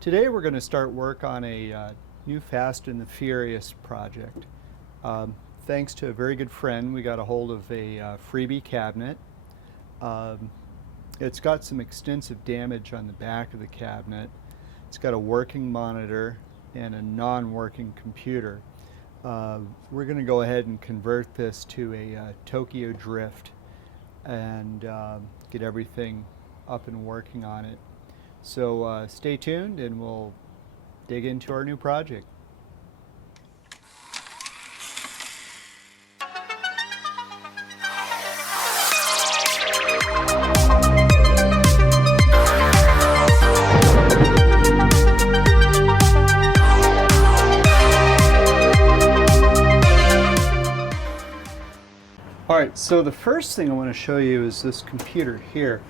Today we're going to start work on a new Fast and the Furious project. Thanks to a very good friend, we got a hold of a freebie cabinet. Um, it's got some extensive damage on the back of the cabinet. It's got a working monitor and a non-working computer. We're going to go ahead and convert this to a Tokyo Drift and get everything up and working on it. So stay tuned and we'll dig into our new project. Alright, so the first thing I want to show you is this computer here.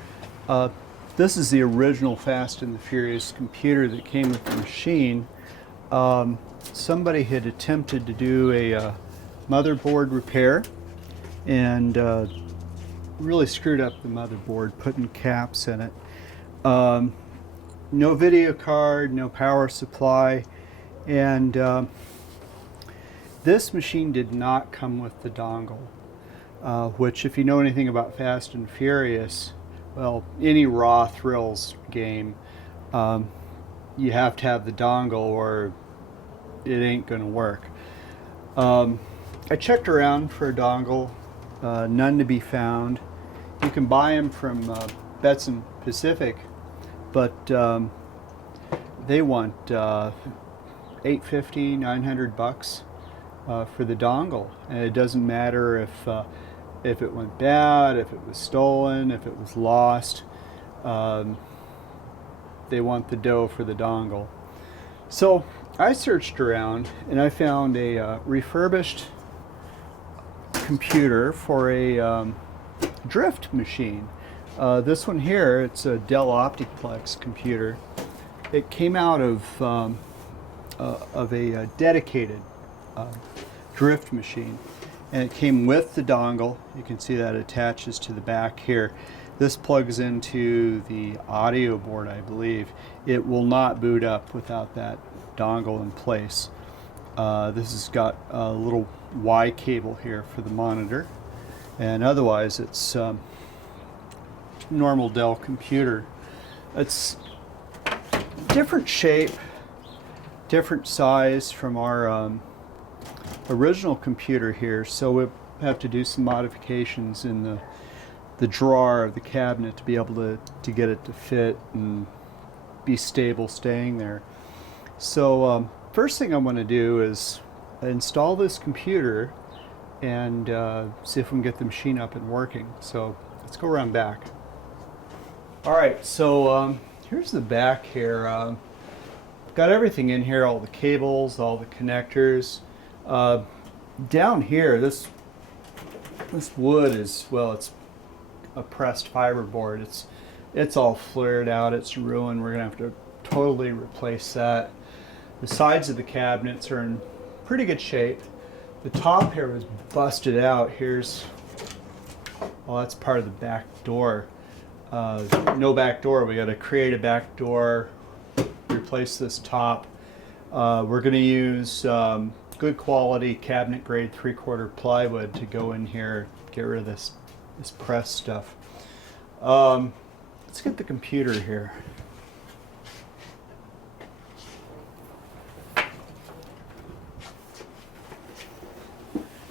This is the original Fast and the Furious computer that came with the machine. Somebody had attempted to do a motherboard repair and really screwed up the motherboard, putting caps in it. No video card, no power supply, and this machine did not come with the dongle. Which, if you know anything about Fast and Furious, well, any Raw Thrills game, you have to have the dongle or it ain't going to work. I checked around for a dongle, none to be found. You can buy them from Betson Pacific, but they want $850, $900 for the dongle, and it doesn't matter if it went bad, if it was stolen, if it was lost. They want the dough for the dongle. So I searched around and I found a refurbished computer for a drift machine. This one here, it's a Dell Optiplex computer. It came out of a dedicated drift machine, and it came with the dongle. You can see that attaches to the back here. This plugs into the audio board, I believe. It will not boot up without that dongle in place. This has got a little Y cable here for the monitor, and otherwise it's normal Dell computer. It's different shape, different size from our original computer here, so we have to do some modifications in the drawer of the cabinet to be able to get it to fit and be stable staying there. So first thing I want to do is install this computer and see if we can get the machine up and working. So let's go around back. Alright, so here's the back here. Got everything in here, all the cables, all the connectors. Down here, this wood is, well, it's a pressed fiberboard. It's all flared out, it's ruined. We're gonna have to totally replace that. The sides of the cabinets are in pretty good shape. The top here was busted out. Here's, well, that's part of the back door. No back door. We got to create a back door, replace this top. We're going to use good quality cabinet grade 3/4 plywood to go in here, get rid of this press stuff. Let's get the computer here.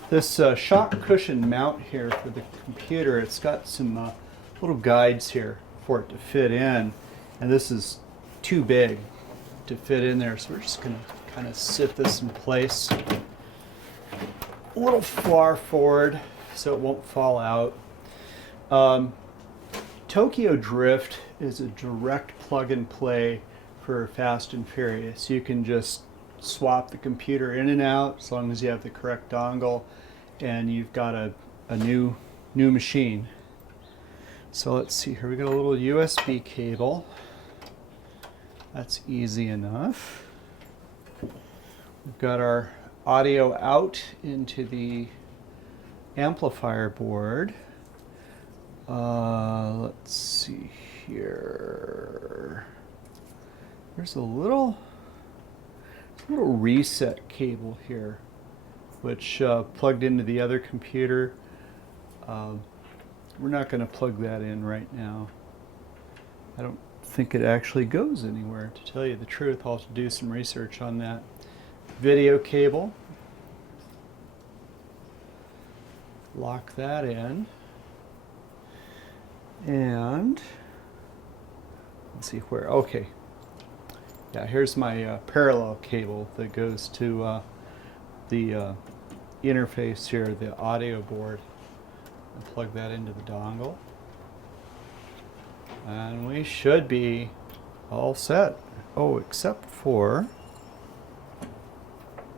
This shock cushion mount here for the computer, it's got some little guides here for it to fit in, and this is too big to fit in there, so we're just going to kind of sit this in place a little far forward so it won't fall out. Tokyo Drift is a direct plug and play for Fast and Furious. You can just swap the computer in and out as long as you have the correct dongle, and you've got a new machine. So let's see here, we got a little USB cable. That's easy enough. We've got our audio out into the amplifier board. Let's see here. there's a little reset cable here, which plugged into the other computer. We're not going to plug that in right now. I don't think it actually goes anywhere, to tell you the truth. I'll have to do some research on that. Video cable. Lock that in. And let's see where, okay. Yeah, here's my parallel cable that goes to the interface here, the audio board. And plug that into the dongle. And we should be all set. Oh, except for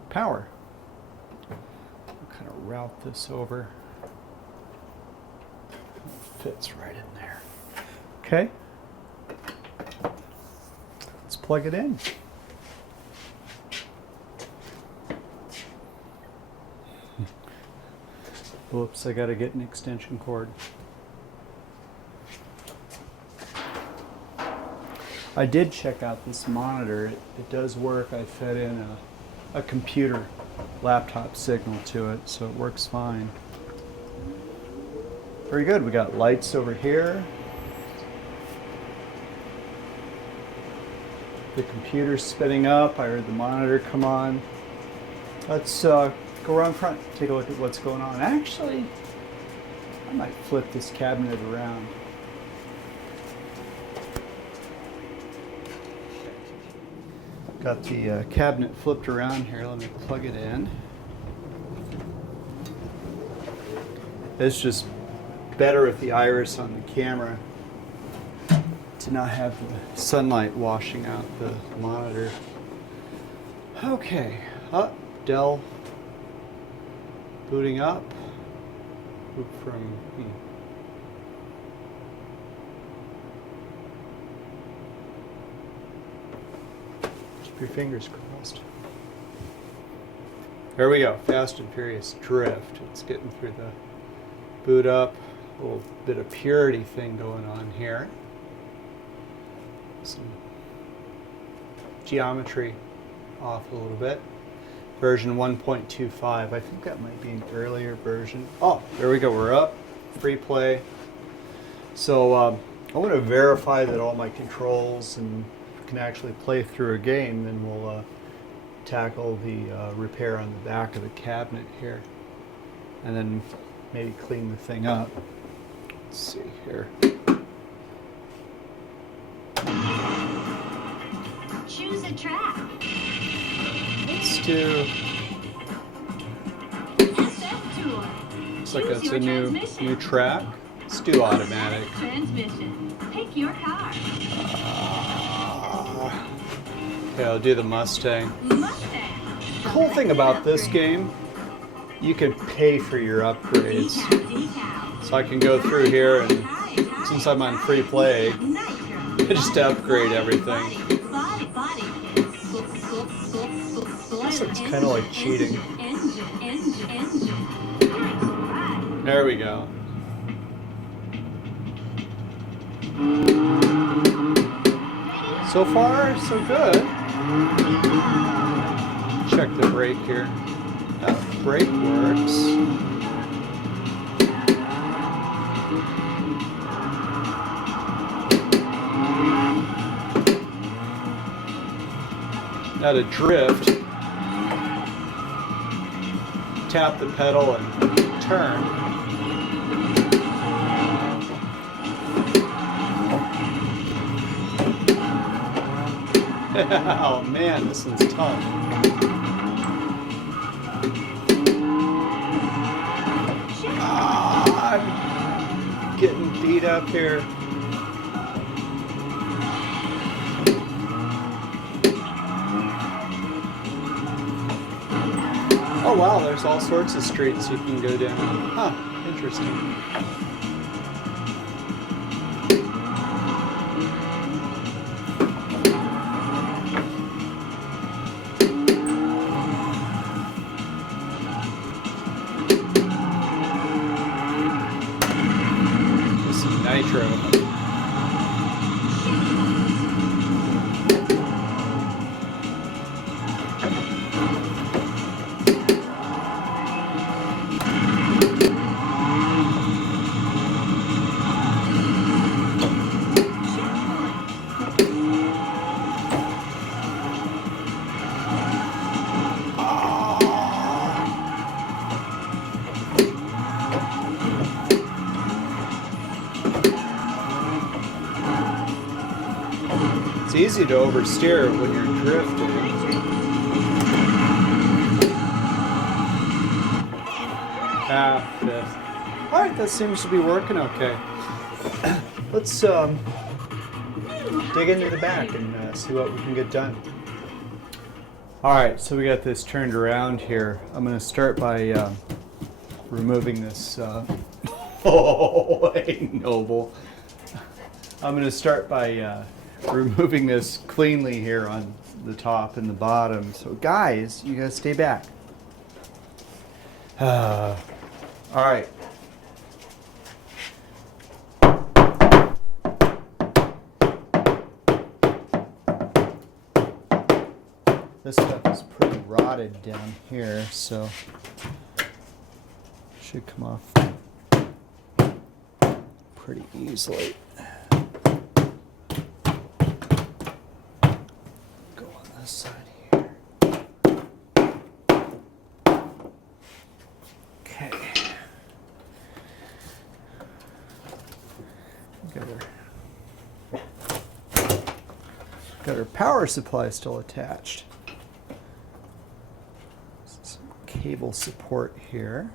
power. I'll kind of route this over. It fits right in there. Okay. Let's plug it in. Whoops, I gotta get an extension cord. I did check out this monitor. It does work. I fed in a computer laptop signal to it, so it works fine. Very good. We got lights over here. The computer's spinning up. I heard the monitor come on. Let's go around front, take a look at what's going on. Actually, I might flip this cabinet around. Got the cabinet flipped around here. Let me plug it in. It's just better with the iris on the camera to not have the sunlight washing out the monitor. Okay, up, Dell booting up. Boot from Keep your fingers crossed. There we go. Fast and Furious Drift. It's getting through the boot up. A little bit of purity thing going on here. Some geometry off a little bit. Version 1.25. I think that might be an earlier version. Oh, there we go. We're up. Free play. So I want to verify that all my controls and can actually play through a game. Then we'll tackle the repair on the back of the cabinet here, and then maybe clean the thing up. Let's see here. Choose a track. Let's do. Looks like it's a new track. Let's do automatic. Transmission. Pick your car. Okay, I'll do the Mustang. Mustang. Cool thing about this game, you can pay for your upgrades. So I can go through here, and since I'm on free play, I just upgrade everything. So it's kind of like cheating. There we go. So far, so good. Check the brake here. That brake works. Now to drift, tap the pedal and turn. Oh man, this one's tough. I'm getting beat up here. Oh wow, there's all sorts of streets you can go down. Huh, interesting. Nitro. easy to oversteer when you're drifting. Fifth. All right, that seems to be working okay. Let's dig into the back and see what we can get done. All right, so we got this turned around here. I'm going to start by removing this. Oh, hey, Noble. I'm going to start by removing this cleanly here on the top and the bottom. So, guys, you got to stay back. All right. This stuff is pretty rotted down here, so it should come off pretty easily. Go on this side here. Okay. Got our power supply still attached. Some cable support here.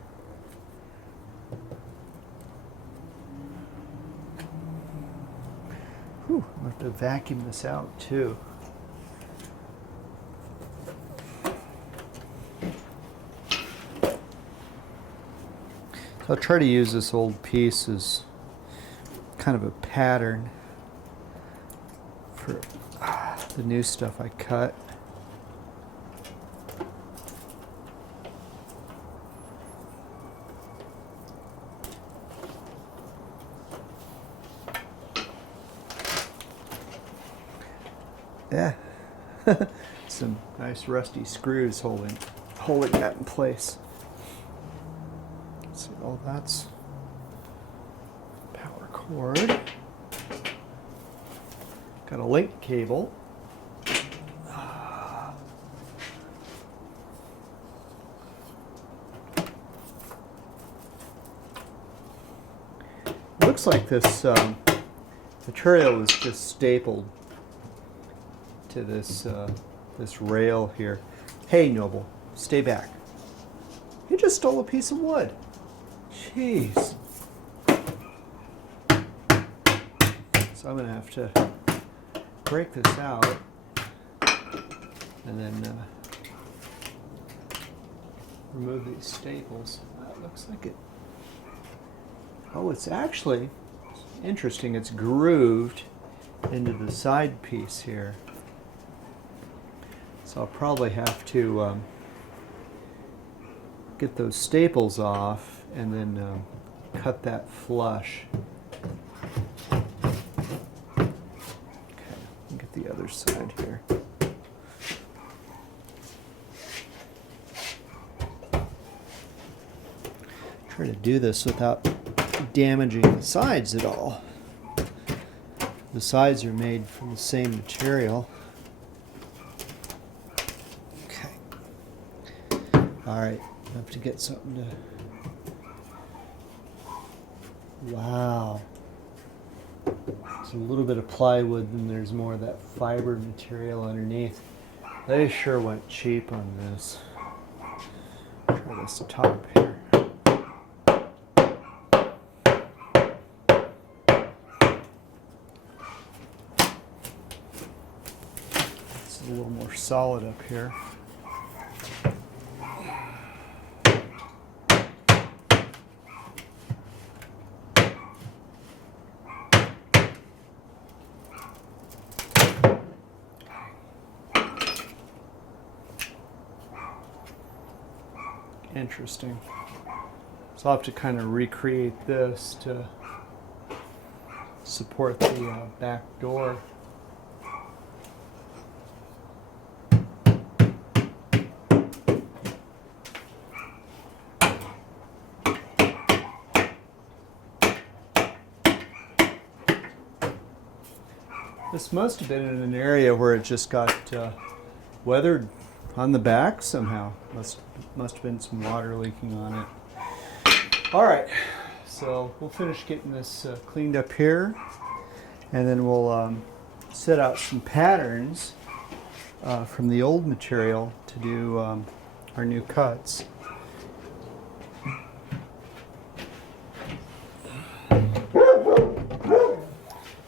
Whew, I'm going to have to vacuum this out too. So I'll try to use this old piece as kind of a pattern for the new stuff I cut. Yeah, some nice rusty screws holding that in place. Let's see, all that's power cord. Got a link cable. Looks like this material is just stapled to this this rail here. Hey, Noble, stay back. You just stole a piece of wood. Jeez. So I'm gonna have to break this out and then remove these staples. That looks like it. Oh, it's actually interesting. It's grooved into the side piece here. So I'll probably have to get those staples off and then cut that flush. Okay, get the other side here. Try to do this without damaging the sides at all. The sides are made from the same material. Okay. All right, I have to get something to... Wow. There's a little bit of plywood, and there's more of that fiber material underneath. They sure went cheap on this. Try this top here. It's a little more solid up here. Interesting. So I'll have to kind of recreate this to support the back door. This must have been in an area where it just got weathered on the back somehow. Must have been some water leaking on it. All right, so we'll finish getting this cleaned up here, and then we'll set out some patterns from the old material to do our new cuts.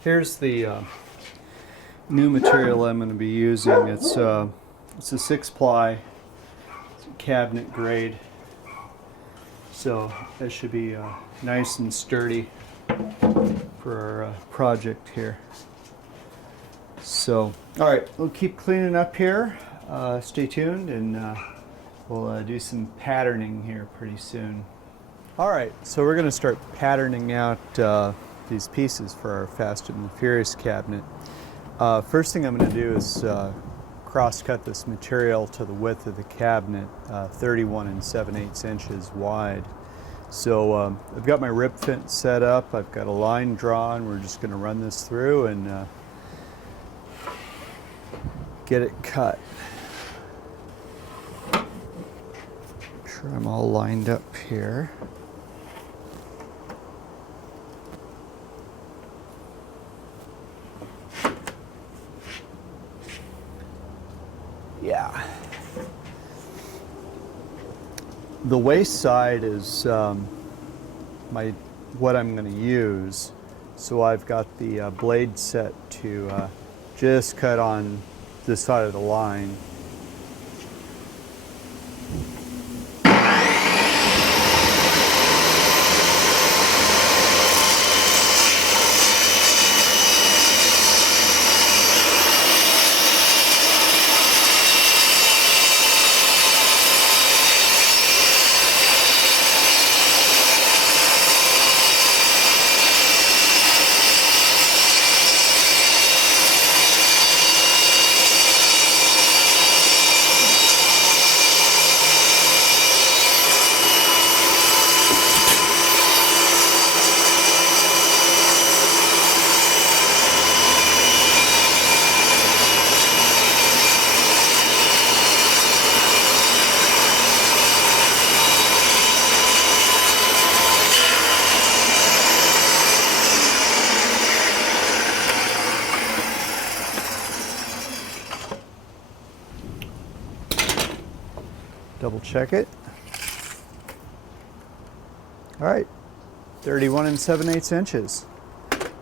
Here's the new material I'm going to be using. It's a 6-ply cabinet grade, so it should be nice and sturdy for our project here. So, all right, we'll keep cleaning up here. Stay tuned, and we'll do some patterning here pretty soon. All right, so we're going to start patterning out these pieces for our Fast and Furious cabinet. First thing I'm going to do is cross-cut this material to the width of the cabinet, 31 7/8 inches wide. So I've got my rip fence set up. I've got a line drawn. We're just going to run this through and get it cut. Make sure I'm all lined up here. Yeah. The waist side is what I'm going to use. So I've got the blade set to just cut on this side of the line. Double check it. All right, 31 7/8 inches.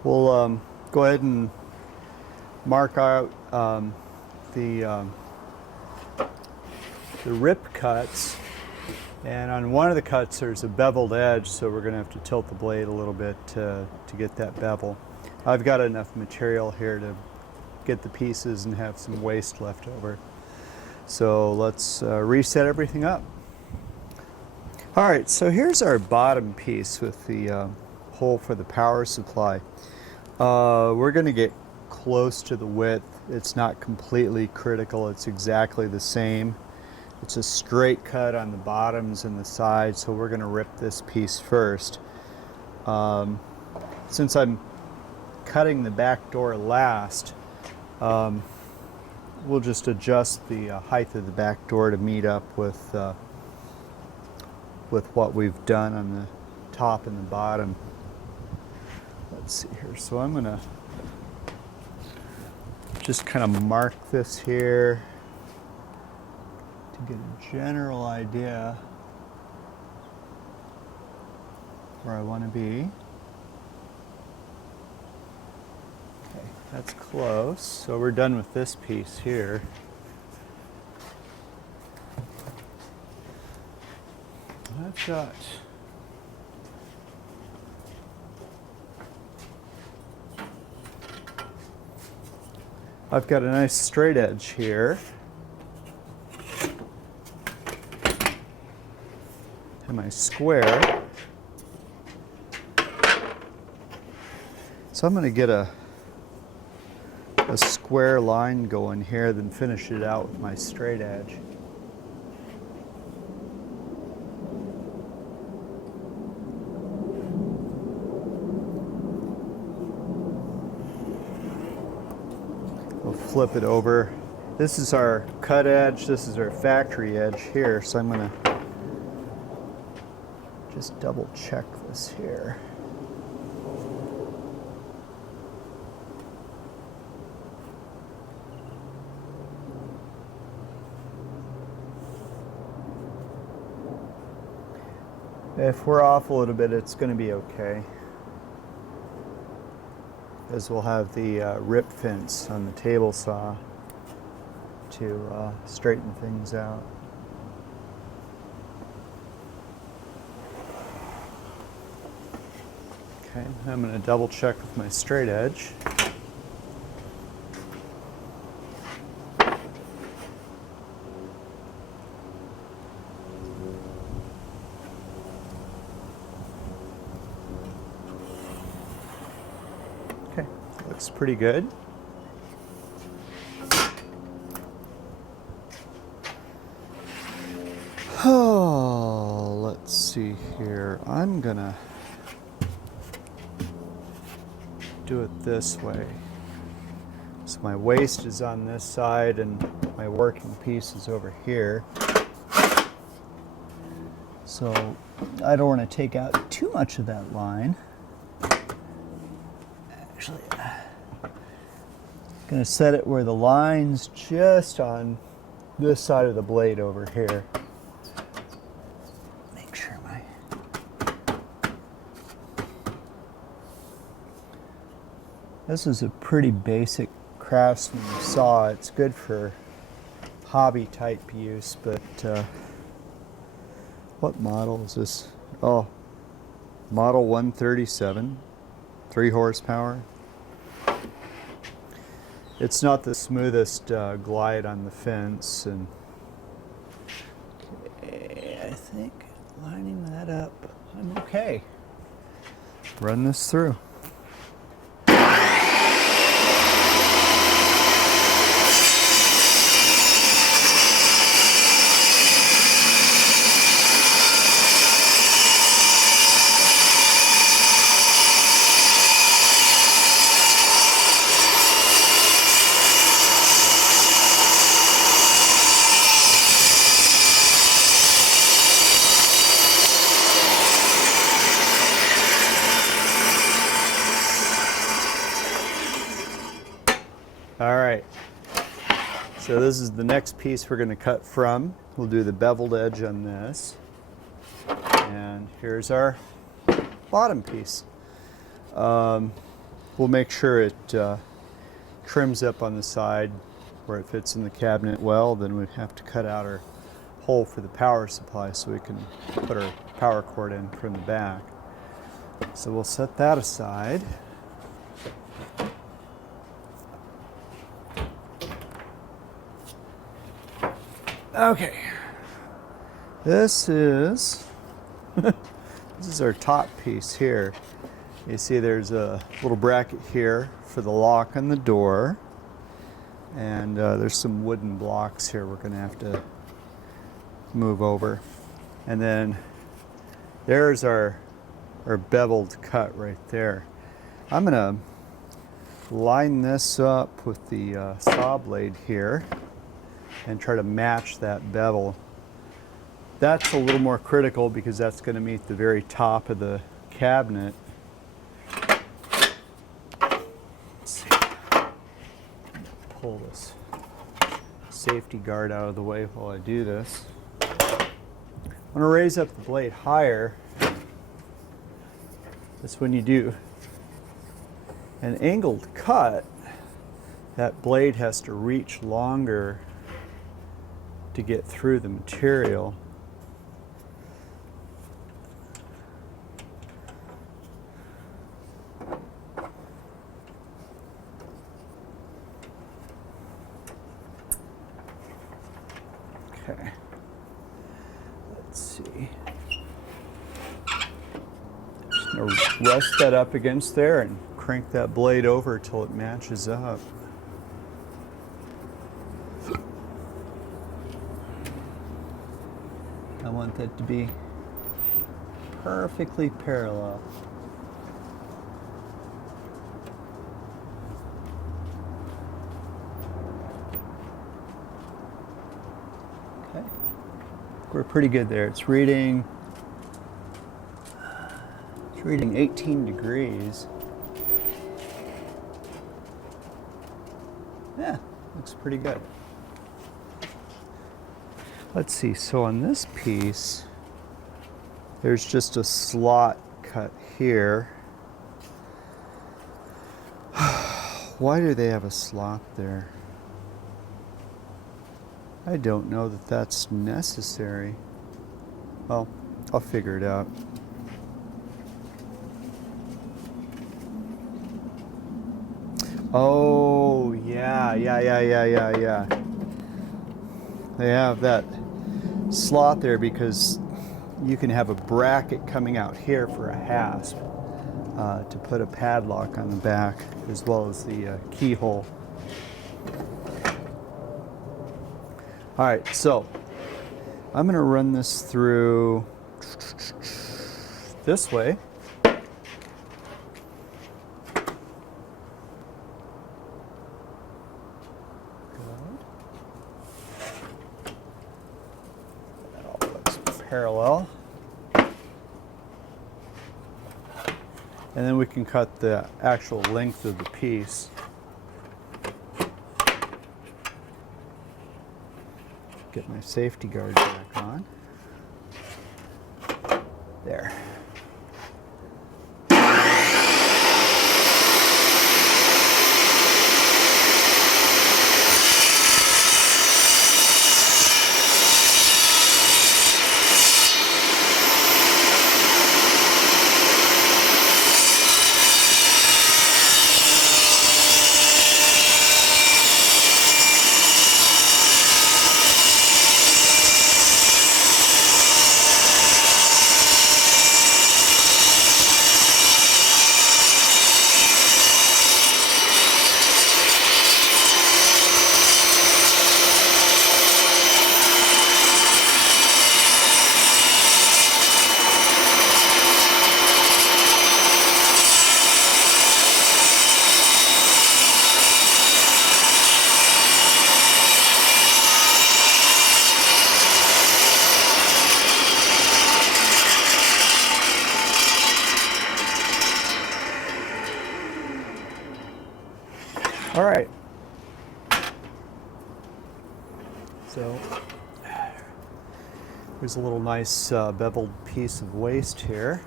We'll go ahead and mark out the rip cuts. And on one of the cuts there's a beveled edge, so we're going to have to tilt the blade a little bit to get that bevel. I've got enough material here to get the pieces and have some waste left over. So let's reset everything up. All right, so here's our bottom piece with the hole for the power supply. We're going to get close to the width. It's not completely critical. It's exactly the same. It's a straight cut on the bottoms and the sides, so we're going to rip this piece first. Since I'm cutting the back door last, we'll just adjust the height of the back door to meet up with what we've done on the top and the bottom. Let's see here. So I'm going to just kind of mark this here to get a general idea where I want to be. Okay, that's close. So we're done with this piece here. I've got a nice straight edge here. And my square. So I'm going to get a square line going here, then finish it out with my straight edge. We'll flip it over. This is our cut edge, this is our factory edge here, so I'm going to just double check this here. If we're off a little bit, it's going to be okay, as we'll have the rip fence on the table saw to straighten things out. Okay, I'm going to double check with my straight edge. Okay, looks pretty good. Oh, let's see here. I'm gonna do it this way. So my waist is on this side and my working piece is over here. So I don't want to take out too much of that line. Actually, I'm going to set it where the line's just on this side of the blade over here. Make sure this is a pretty basic craftsman saw. It's good for hobby type use, but what model is this? Oh, model 137, 3 horsepower. It's not the smoothest glide on the fence, and okay, I think lining that up, I'm okay. Run this through. All right, so this is the next piece we're going to cut from. We'll do the beveled edge on this. And here's our bottom piece. We'll make sure it trims up on the side where it fits in the cabinet well. Then we'd have to cut out our hole for the power supply so we can put our power cord in from the back. So we'll set that aside. Okay, this is our top piece here. You see there's a little bracket here for the lock on the door, and there's some wooden blocks here we're going to have to move over. And then there's our beveled cut right there. I'm going to line this up with the saw blade here and try to match that bevel. That's a little more critical because that's going to meet the very top of the cabinet. Let's see. Pull this safety guard out of the way while I do this. I'm going to raise up the blade higher. That's when you do an angled cut, that blade has to reach longer to get through the material. Okay, let's see. Just gonna rest that up against there and crank that blade over till it matches up. I want that to be perfectly parallel. Okay, we're pretty good there. It's reading 18 degrees. Yeah, looks pretty good. Let's see, so on this piece, There's just a slot cut here. Why do they have a slot there? I don't know that that's necessary. Well, I'll figure it out. Oh, yeah. They have that slot there because you can have a bracket coming out here for a hasp to put a padlock on the back, as well as the keyhole. All right, so I'm going to run this through this way. That all looks parallel. And then we can cut the actual length of the piece. Get my safety guard back on. There. All right. So here's a little nice beveled piece of waste here.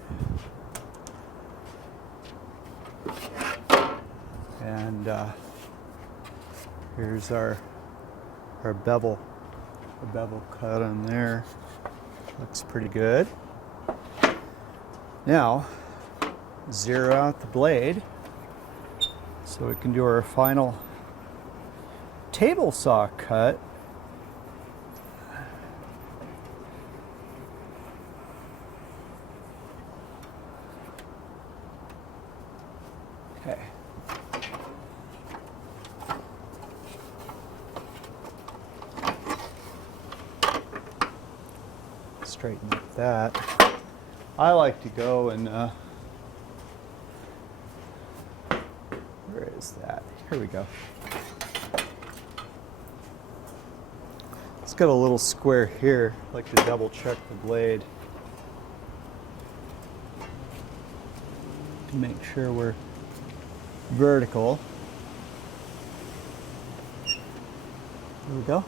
And here's our bevel, a bevel cut on there. Looks pretty good. Now, zero out the blade so we can do our final table saw cut. Okay. Straighten up that. I like to go and where is that? Here we go. It's got a little square here. I like to double check the blade to make sure we're vertical. There we go.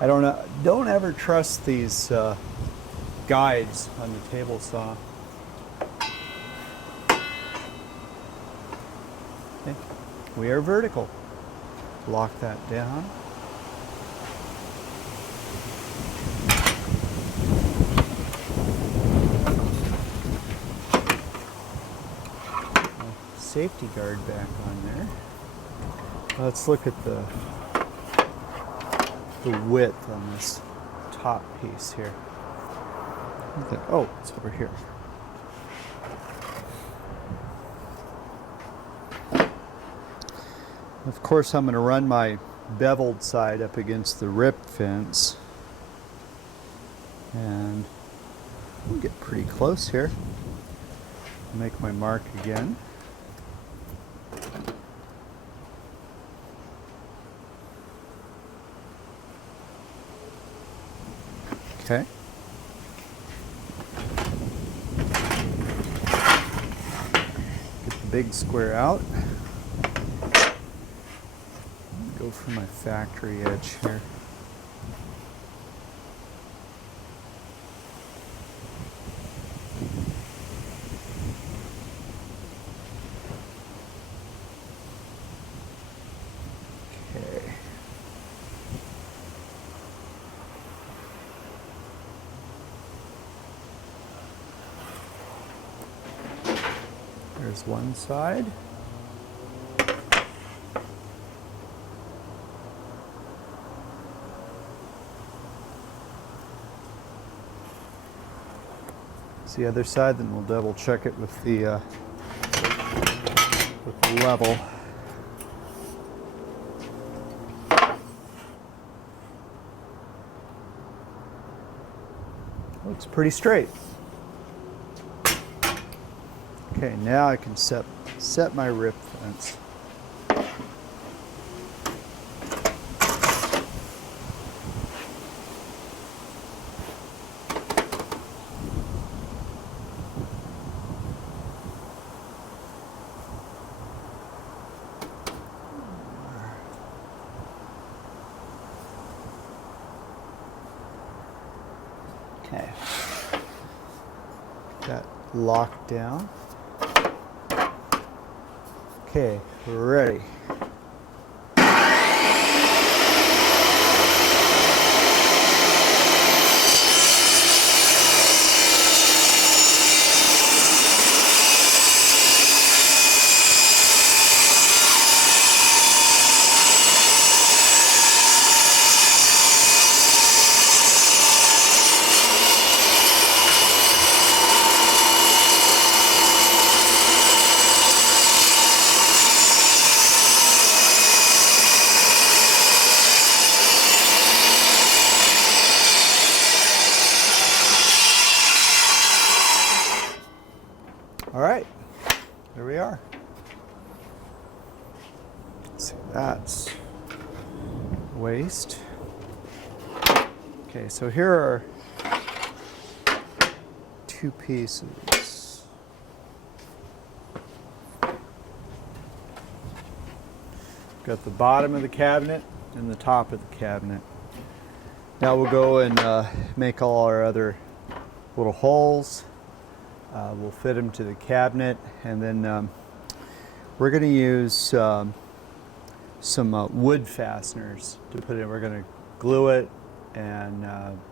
I don't ever trust these guides on the table saw. Okay. We are vertical. Lock that down. Safety guard back on there. Let's look at the width on this top piece here. Oh, it's over here. Of course, I'm going to run my beveled side up against the rip fence. And we'll get pretty close here. Make my mark again. Okay. Get the big square out. Go for my factory edge here. There's one side. It's the other side, then we'll double check it with the level. Looks pretty straight. Okay, now I can set my rip fence. Okay, got locked down. Okay, we're ready. All right, there we are. So that's waste. Okay, so here are two pieces. Got the bottom of the cabinet and the top of the cabinet. Now we'll go and make all our other little holes. We'll fit them to the cabinet, and then we're going to use some wood fasteners to put in. We're going to glue it and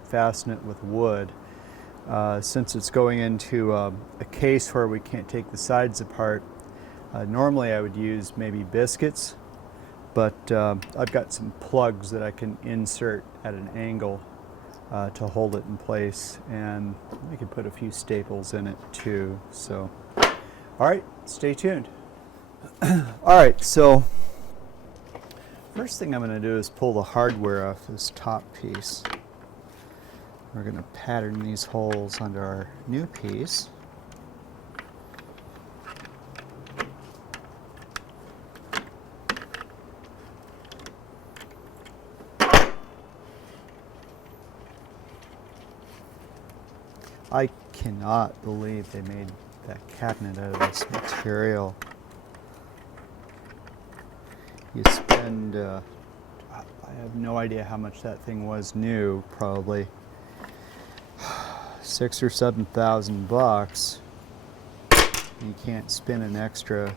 fasten it with wood. Since it's going into a case where we can't take the sides apart, normally I would use maybe biscuits, but I've got some plugs that I can insert at an angle to hold it in place, and we can put a few staples in it too. So, all right, stay tuned. All right, so first thing I'm going to do is pull the hardware off this top piece. We're going to pattern these holes onto our new piece. I cannot believe they made that cabinet out of this material. You spend, I have no idea how much that thing was new, probably $6,000 or $7,000. You can't spend an extra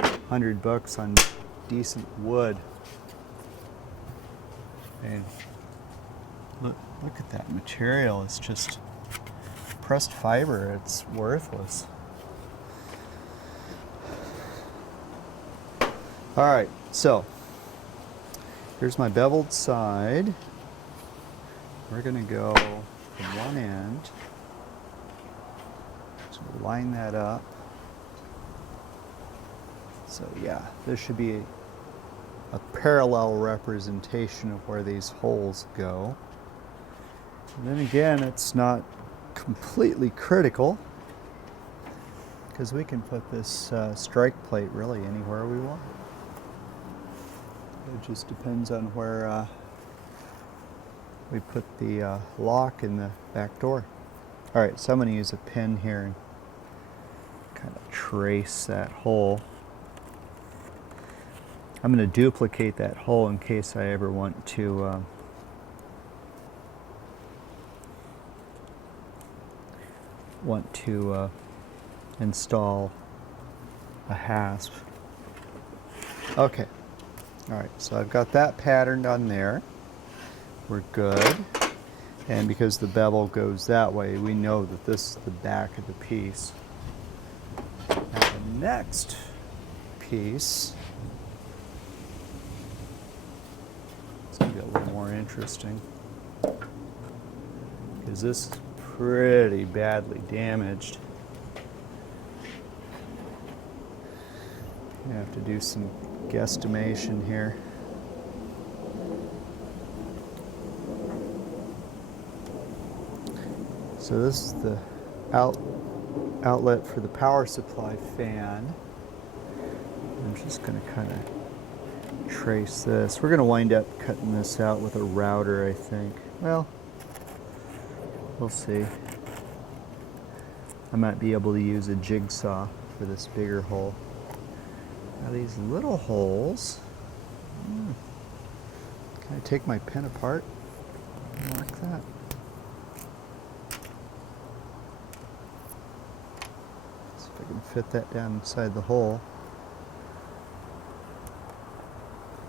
$100 on decent wood. And look at that material. It's just pressed fiber. It's worthless. All right, so here's my beveled side. We're going to go from one end. So line that up. So yeah, there should be a parallel representation of where these holes go. And then again, it's not completely critical, because we can put this strike plate really anywhere we want. It just depends on where we put the lock in the back door. All right, so I'm going to use a pin here and kind of trace that hole. I'm going to duplicate that hole in case I ever want to install a hasp. Okay. All right, so I've got that patterned on there. We're good. And because the bevel goes that way, we know that this is the back of the piece. next piece, it's going to get a little more interesting because this is pretty badly damaged. I have to do some guesstimation here. So this is the outlet for the power supply fan. I'm just going to kind of trace this. We're going to wind up cutting this out with a router, I think. Well, we'll see. I might be able to use a jigsaw for this bigger hole. Now these little holes, can I take my pen apart and mark that? See if I can fit that down inside the hole.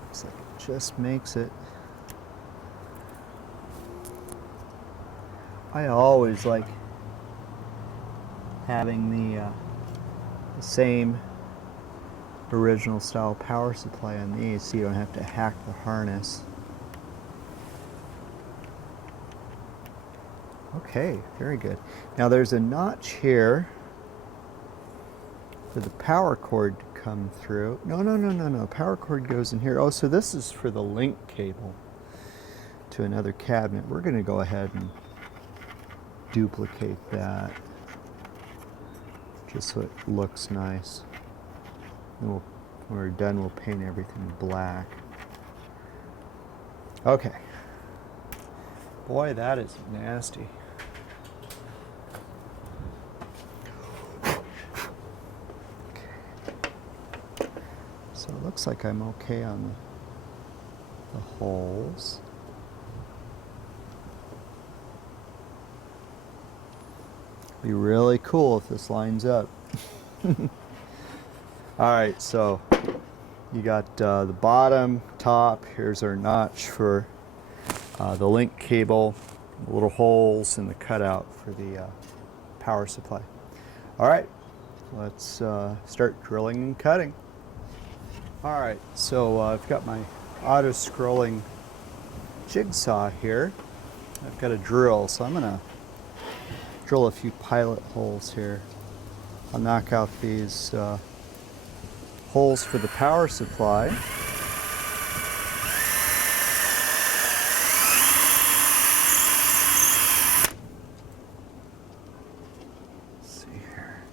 Looks like it just makes it. I always like having the same original style power supply on these so you don't have to hack the harness. Okay, very good. Now there's a notch here for the power cord to come through. No. Power cord goes in here. Oh, so this is for the link cable to another cabinet. We're going to go ahead and duplicate that just so it looks nice. And when we're done, we'll paint everything black. Okay. Boy, that is nasty. Okay. So it looks like I'm okay on the holes. Be really cool if this lines up. Alright, so you got the bottom, top, here's our notch for the link cable, the little holes and the cutout for the power supply. Alright, let's start drilling and cutting. Alright, so I've got my auto-scrolling jigsaw here. I've got a drill, so I'm going to drill a few pilot holes here. I'll knock out these holes for the power supply. Let's see here.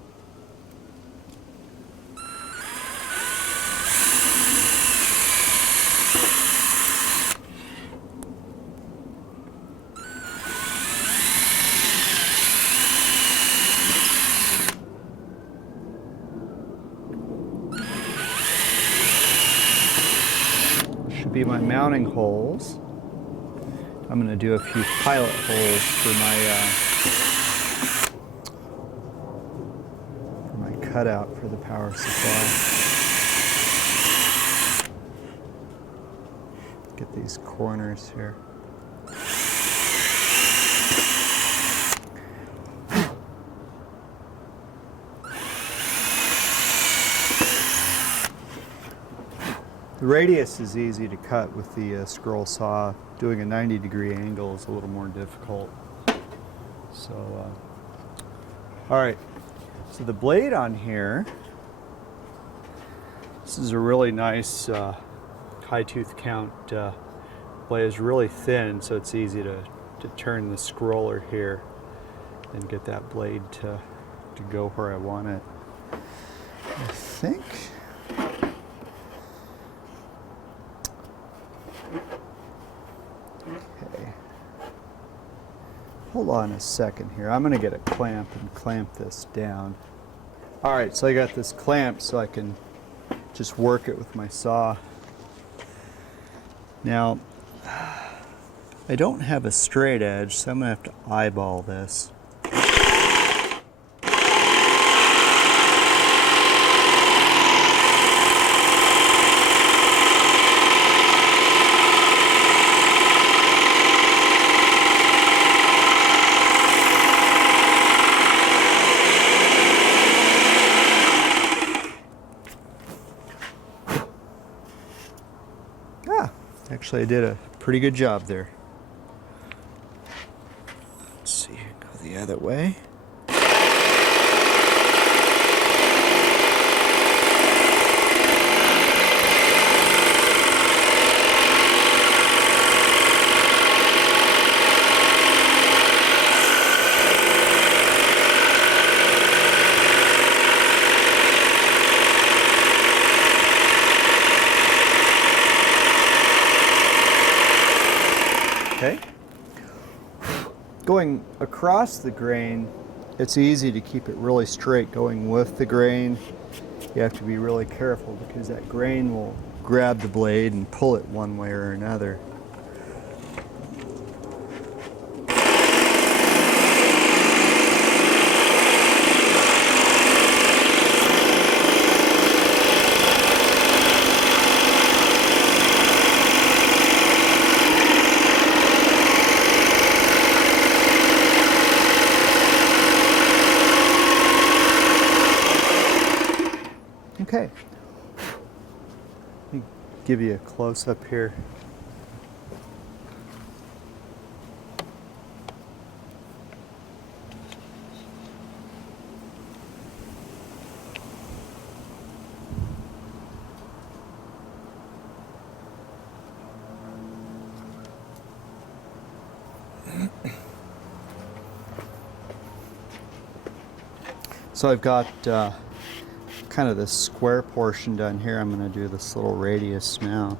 Be my mounting holes. I'm going to do a few pilot holes for my cutout for the power supply. Get these corners here. The radius is easy to cut with the scroll saw. Doing a 90-degree angle is a little more difficult. So, all right. So the blade on here, this is a really nice high tooth count blade. It's really thin, so it's easy to turn the scroller here and get that blade to go where I want it. I think. Okay. Hold on a second here. I'm going to get a clamp and clamp this down. Alright, so I got this clamp so I can just work it with my saw. Now, I don't have a straight edge, so I'm going to have to eyeball this. Actually, I did a pretty good job there. Let's see, go the other way. Okay. Going across the grain, it's easy to keep it really straight. Going with the grain, you have to be really careful because that grain will grab the blade and pull it one way or another. Okay, let me give you a close-up here. So I've got kind of this square portion done here. I'm going to do this little radius now.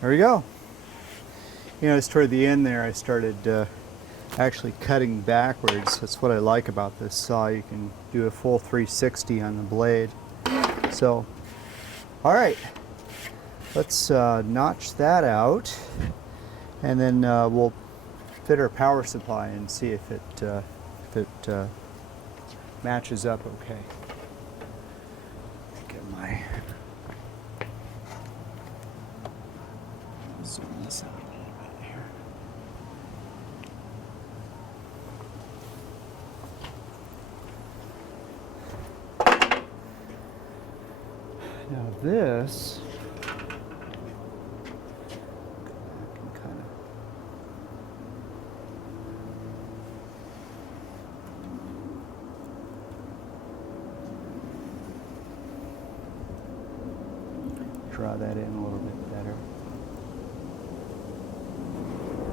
There we go. You know, it's toward the end there I started actually cutting backwards. That's what I like about this saw. You can do a full 360 on the blade. So, all right, let's notch that out, and then we'll fit our power supply and see if it matches up okay. Get my zoom this out a little bit here. Now this, I can kind of draw that in a little bit better.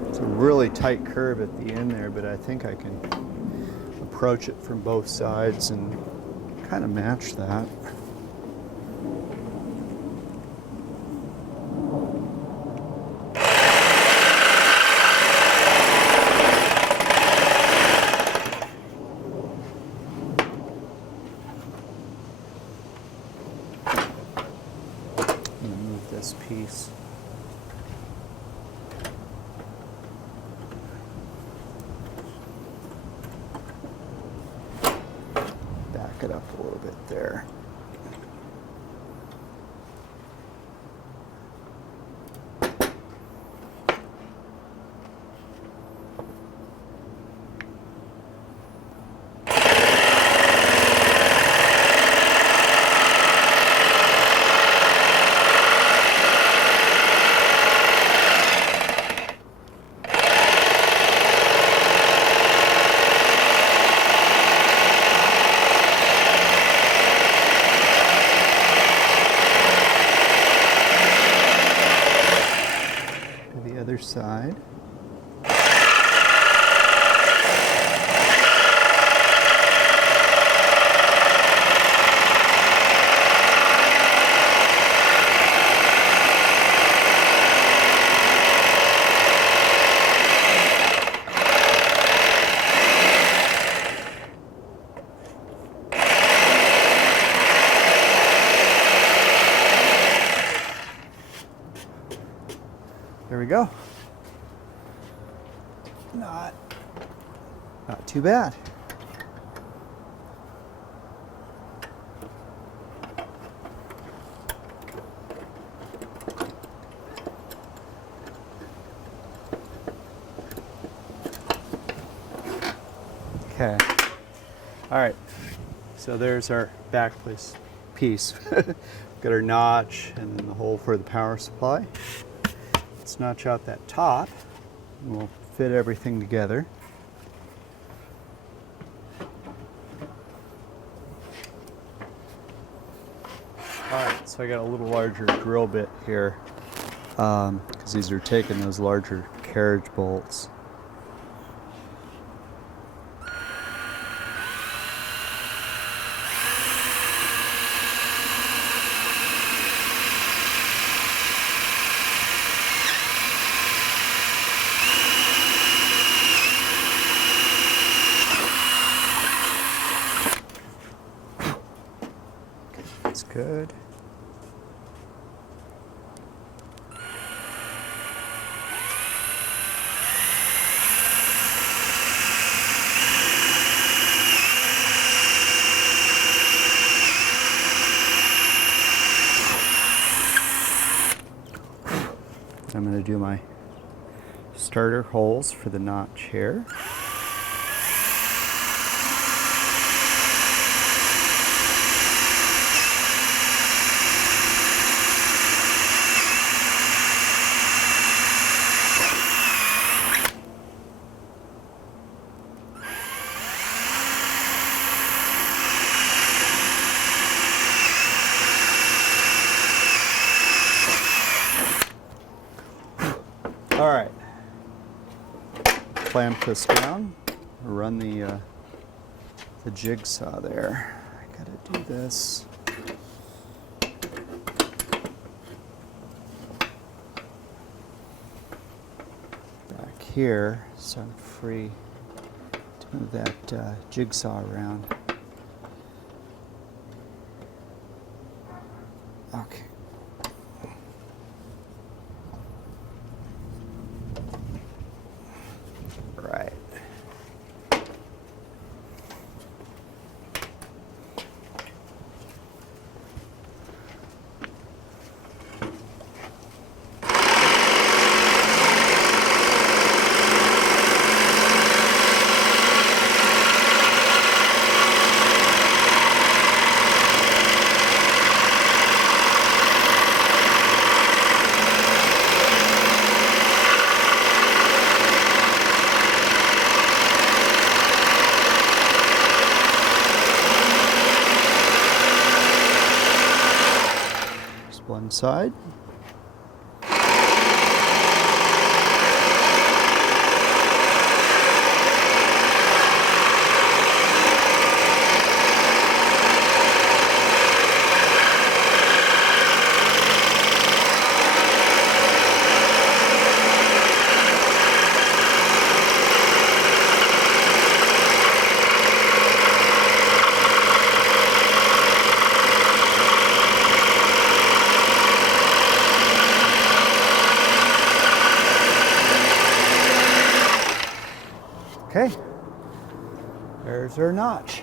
It's a really tight curve at the end there, but I think I can approach it from both sides and kind of match that. This piece. Back it up a little bit there. Not too bad. Okay. All right. So there's our back piece. Got our notch and then the hole for the power supply. Let's notch out that top and we'll fit everything together. Alright, so I got a little larger drill bit here because these are taking those larger carriage bolts. That's good. I'm going to do my starter holes for the notch here. All right, clamp this down, run the jigsaw there. I gotta do this. Back here, so I'm free to move that jigsaw around. Okay. Right. One side. Okay, there's our notch.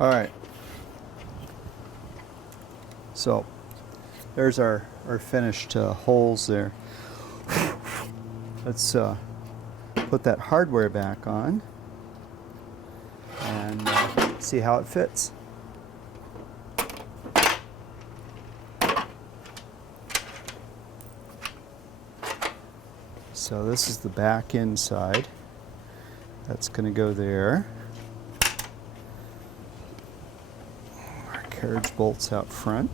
All right. So there's our finished holes there. Let's put that hardware back on and see how it fits. So this is the back inside. That's going to go there. Our carriage bolts out front.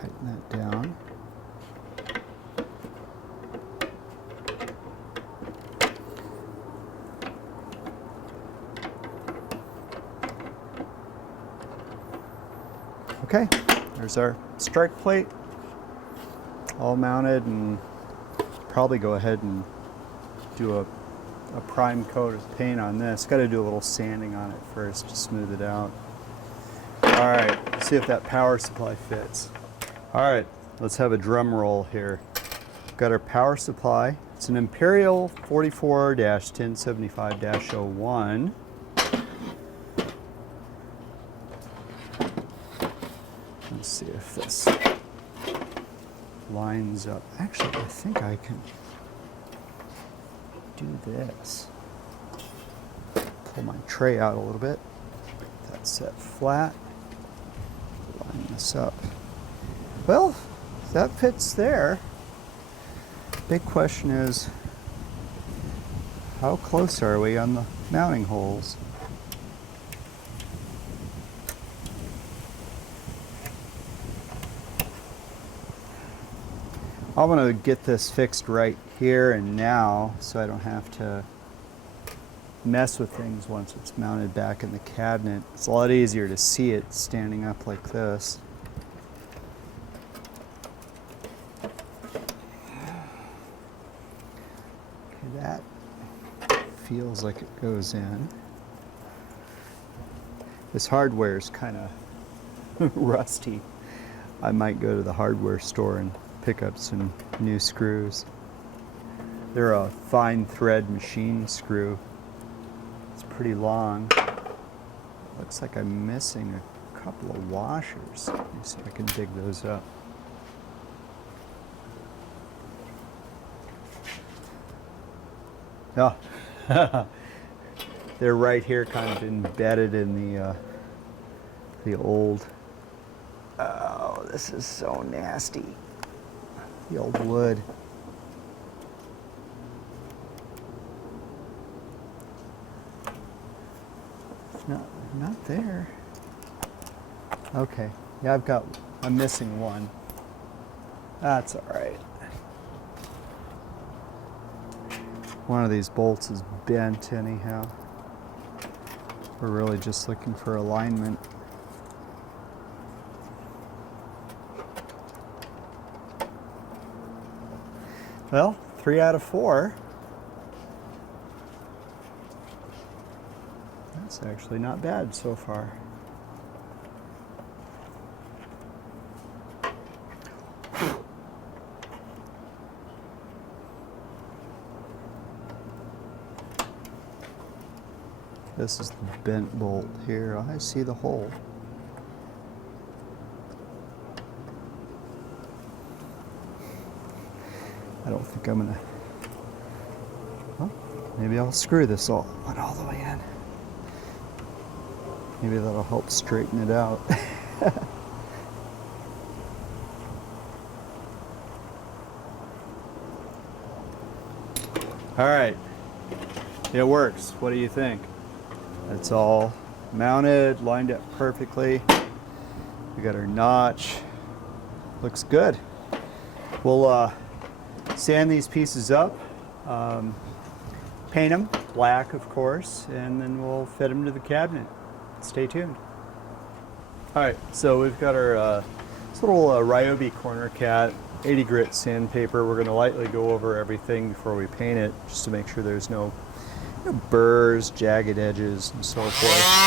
Tighten that down. Okay, there's our strike plate, all mounted, and probably go ahead and do a prime coat of paint on this. Got to do a little sanding on it first to smooth it out. All right, let's see if that power supply fits. All right, let's have a drum roll here. Got our power supply. It's an Imperial 44-1075-01. Let's see if this lines up. Actually, I think I can do this. Pull my tray out a little bit. Get that set flat. Line this up. Well, that fits there. Big question is, how close are we on the mounting holes? I want to get this fixed right here and now so I don't have to mess with things once it's mounted back in the cabinet. It's a lot easier to see it standing up like this. Okay, that feels like it goes in. This hardware is kind of rusty. I might go to the hardware store and pick up some new screws. They're a fine thread machine screw. It's pretty long. Looks like I'm missing a couple of washers. Let me see if I can dig those up. Oh, they're right here, kind of embedded in the old. Oh, this is so nasty. The old wood. It's not there. Okay, yeah, I'm missing one. That's all right. One of these bolts is bent anyhow. We're really just looking for alignment. Well, 3 out of 4. That's actually not bad so far. This is the bent bolt here. I see the hole. I don't think I'm gonna, well, maybe I'll screw this all the way in. Maybe that'll help straighten it out. All right, it works. What do you think? It's all mounted, lined up perfectly. We got our notch. Looks good. We'll sand these pieces up, paint them black, of course, and then we'll fit them to the cabinet. Stay tuned. All right, so we've got our this little Ryobi corner cat 80 grit sandpaper. We're going to lightly go over everything before we paint it, just to make sure there's no burrs, jagged edges, and so forth.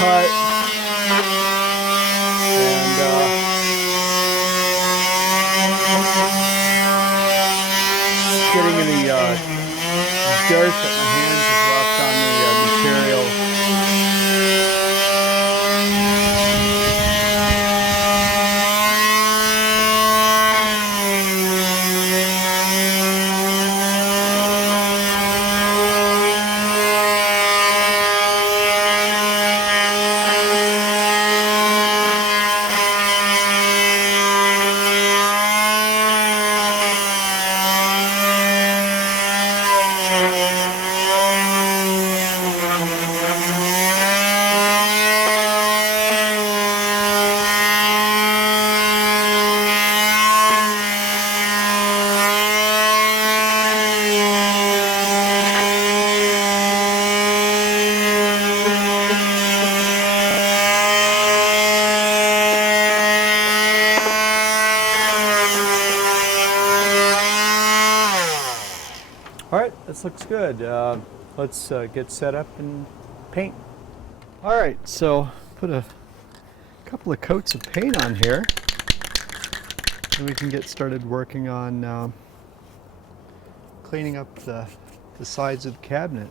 cut. And getting any dirt that my hands have left on the material. All right, this looks good. Let's get set up and paint. All right, so put a couple of coats of paint on here, and we can get started working on cleaning up the sides of the cabinet.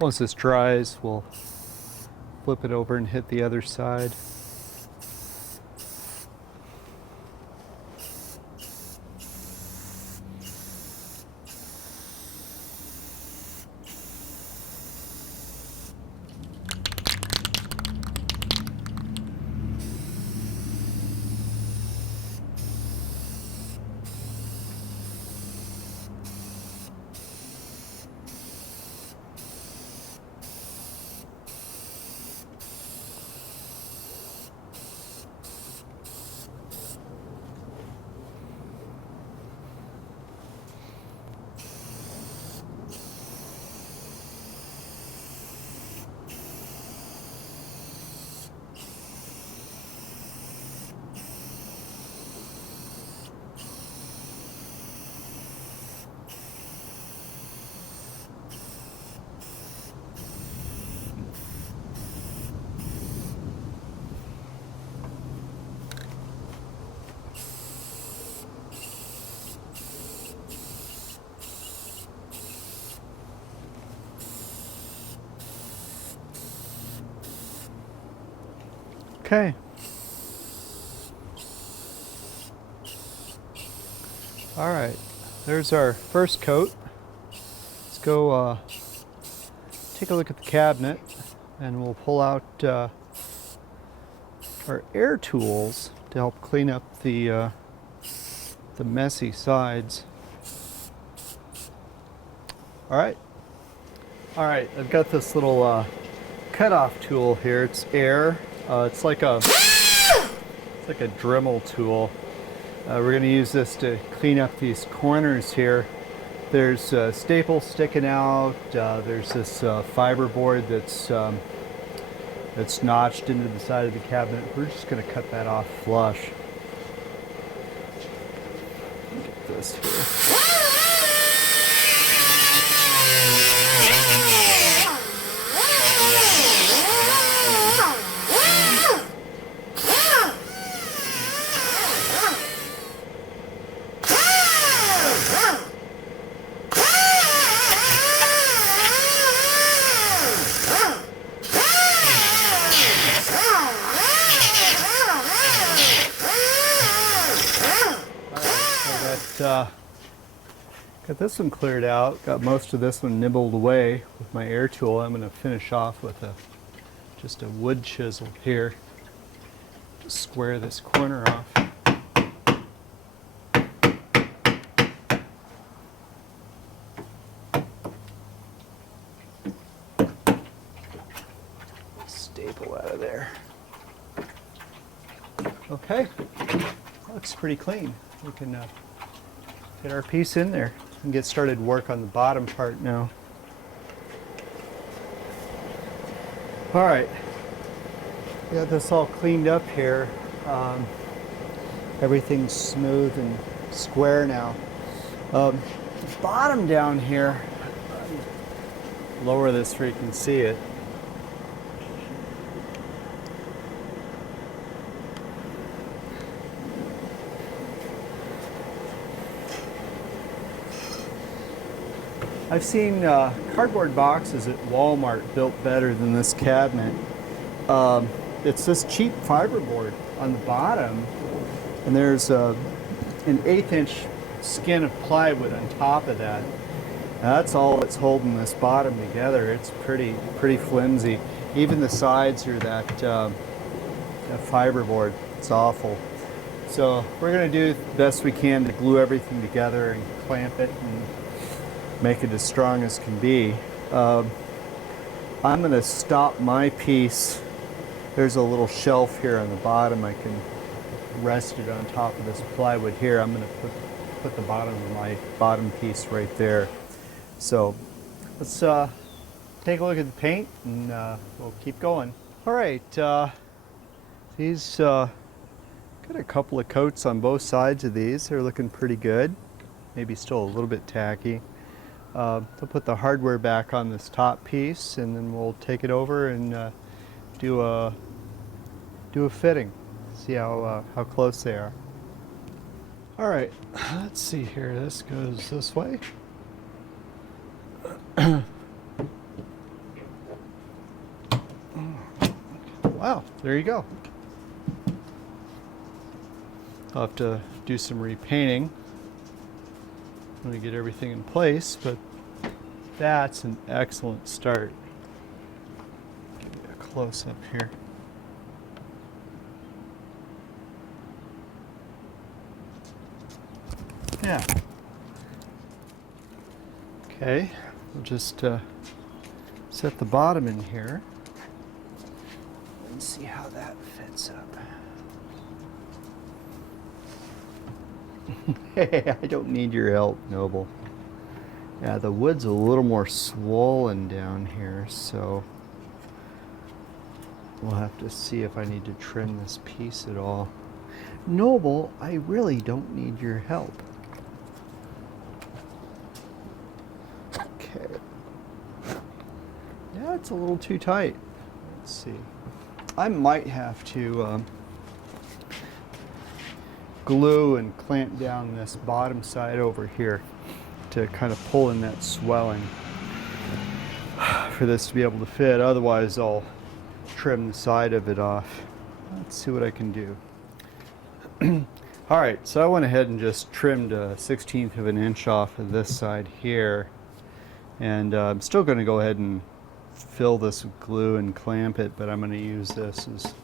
Once this dries, we'll flip it over and hit the other side. Okay. All right, there's our first coat. Let's go take a look at the cabinet, and we'll pull out our air tools to help clean up the messy sides. All right, I've got this little cutoff tool here. It's air. It's like a Dremel tool. We're going to use this to clean up these corners here. There's staples sticking out. There's this fiberboard that's notched into the side of the cabinet. We're just going to cut that off flush. Get this here. Got this one cleared out. Got most of this one nibbled away with my air tool. I'm going to finish off with just a wood chisel here to square this corner off. Staple out of there. Okay, looks pretty clean. We can get our piece in there and get started work on the bottom part now. All right, we got this all cleaned up here. Everything's smooth and square now. The bottom down here, lower this so you can see it. I've seen cardboard boxes at Walmart built better than this cabinet. It's this cheap fiberboard on the bottom, and there's an 1/8 inch skin of plywood on top of that. That's all that's holding this bottom together. It's pretty flimsy. Even the sides are that fiberboard. It's awful. So we're going to do the best we can to glue everything together and clamp it and make it as strong as can be. I'm going to stop my piece. There's a little shelf here on the bottom. I can rest it on top of this plywood here. I'm going to put the bottom of my bottom piece right there. So let's take a look at the paint and we'll keep going. All right, these got a couple of coats on both sides of these. They're looking pretty good. Maybe still a little bit tacky. They'll put the hardware back on this top piece, and then we'll take it over and do a fitting. See how close they are. All right, let's see here. This goes this way. Wow, there you go. I'll have to do some repainting when we get everything in place, but that's an excellent start. Give you a close up here. Yeah. Okay, we'll just set the bottom in here and see how that fits up. Hey, I don't need your help, Noble. Yeah, the wood's a little more swollen down here, so we'll have to see if I need to trim this piece at all. Noble, I really don't need your help. Okay. Yeah, it's a little too tight. Let's see. I might have to glue and clamp down this bottom side over here to kind of pull in that swelling for this to be able to fit. Otherwise, I'll trim the side of it off. Let's see what I can do. All right, so I went ahead and just trimmed a 1/16 of an inch off of this side here, and I'm still going to go ahead and fill this with glue and clamp it, but I'm going to use this as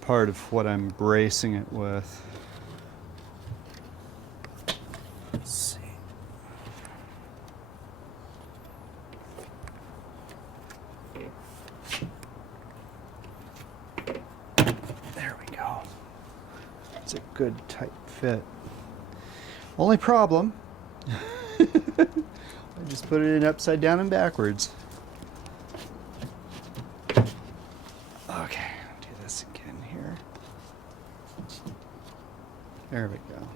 part of what I'm bracing it with. Let's see. There we go. It's a good tight fit. Only problem, I just put it in upside down and backwards. Okay, do this again here. There we go.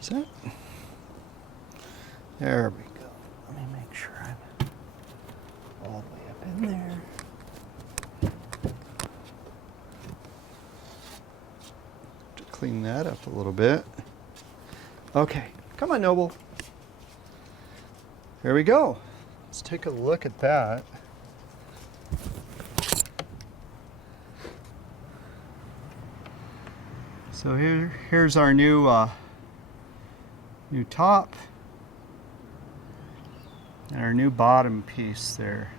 Is that? There we go. Let me make sure I'm all the way up in there. To clean that up a little bit. Okay, come on, Noble. There we go. Let's take a look at that. So here's our new new top and our new bottom piece there.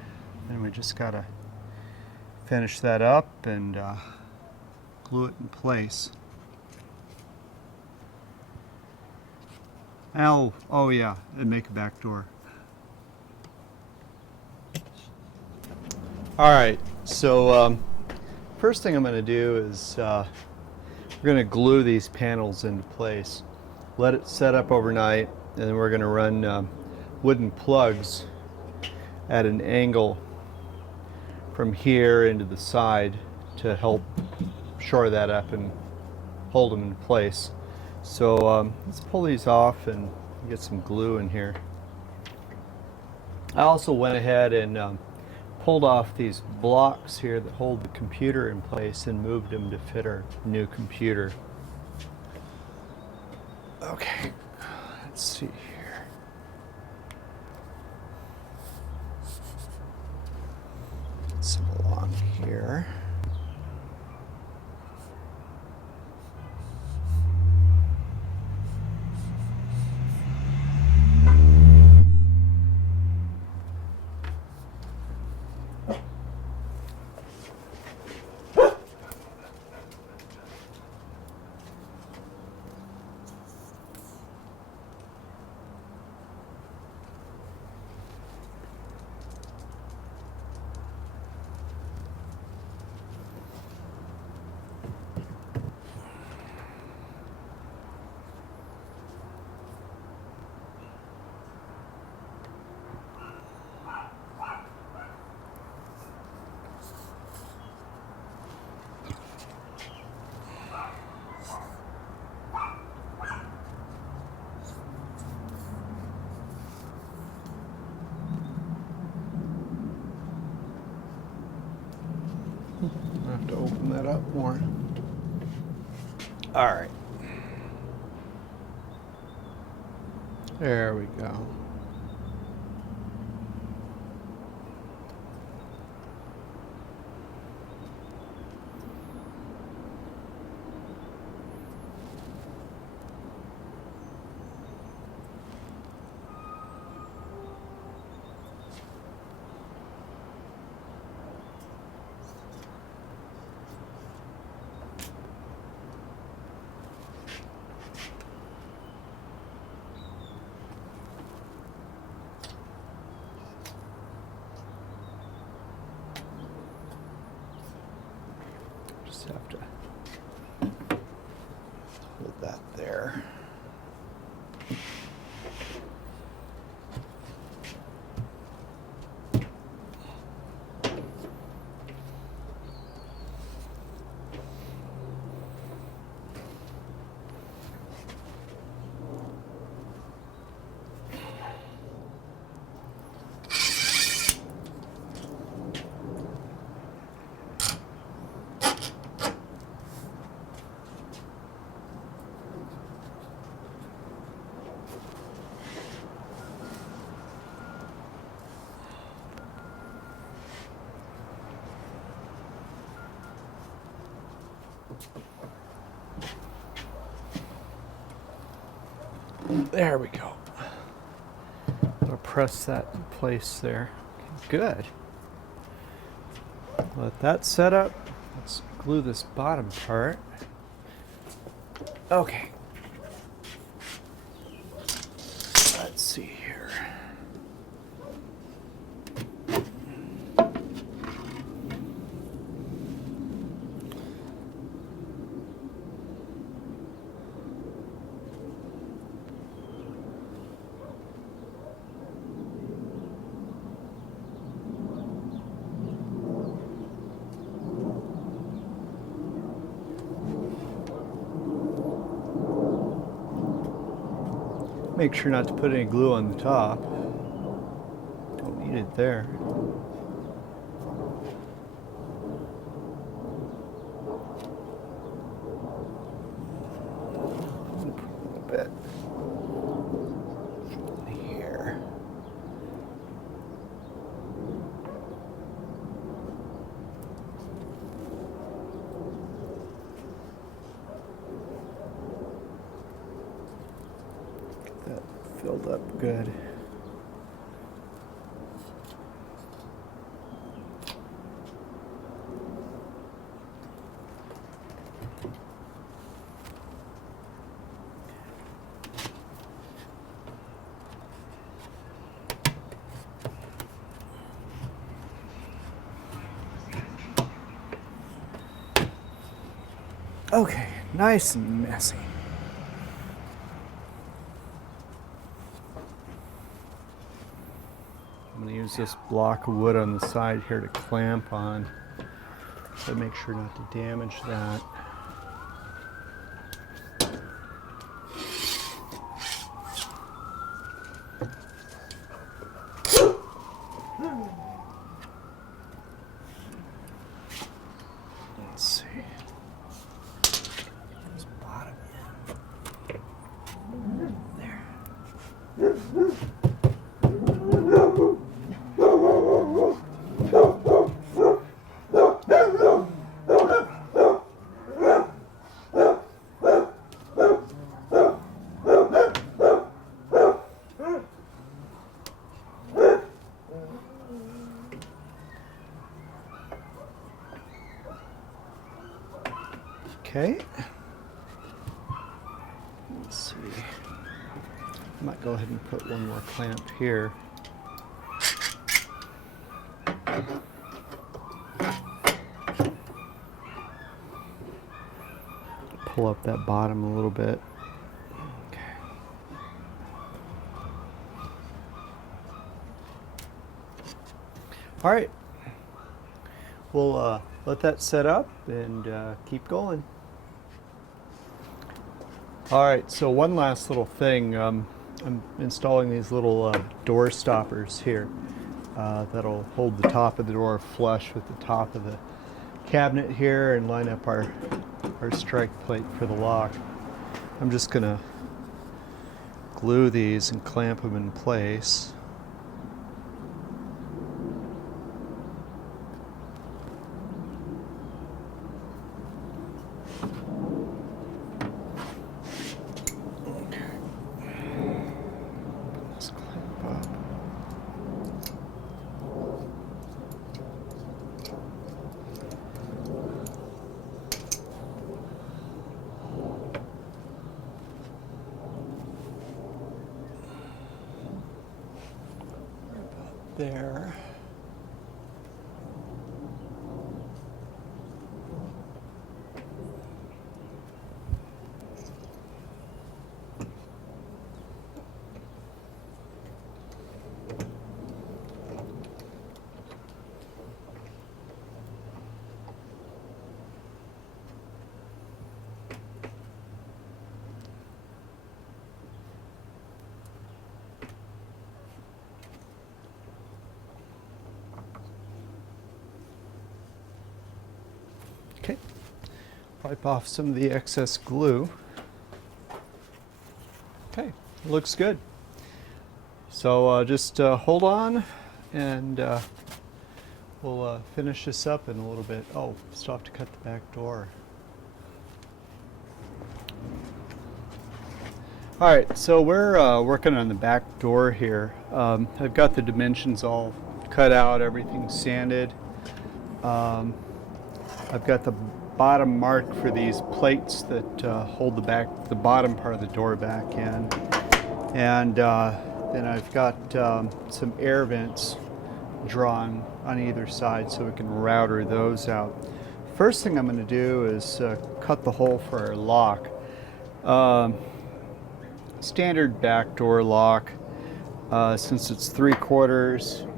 And we just gotta finish that up and glue it in place. Oh yeah, and make a back door. All right, so first thing I'm going to do is we're going to glue these panels into place. Let it set up overnight, and then we're going to run wooden plugs at an angle from here into the side to help shore that up and hold them in place. So let's pull these off and get some glue in here. I also went ahead and pulled off these blocks here that hold the computer in place and moved them to fit our new computer. Okay, let's see here. Get some along here. I have to open that up more. All right. There we go. Just have to hold that there. There we go. I'll press that in place there. Okay, good. Let that set up. Let's glue this bottom part. Okay. Let's see here. Make sure not to put any glue on the top. Don't need it there. Put a little bit here. filled up good. Okay, nice and messy. I'm going to use this block of wood on the side here to clamp on, so make sure not to damage that. Let's see. This bottom end. There. Okay. Let's see. I might go ahead and put one more clamp here. Pull up that bottom a little bit. Okay. All right. We'll let that set up and keep going. All right, so one last little thing. I'm installing these little door stoppers here that'll hold the top of the door flush with the top of the cabinet here and line up our strike plate for the lock. I'm just gonna glue these and clamp them in place. There. Okay, wipe off some of the excess glue. Okay, looks good. So just hold on and we'll finish this up in a little bit. Oh, still have to cut the back door. All right, so we're working on the back door here. I've got the dimensions all cut out, everything sanded. I've got the bottom mark for these plates that hold the bottom part of the door back in. And then I've got some air vents drawn on either side so we can router those out. First thing I'm going to do is cut the hole for our lock. Standard back door lock. Since it's 3/4,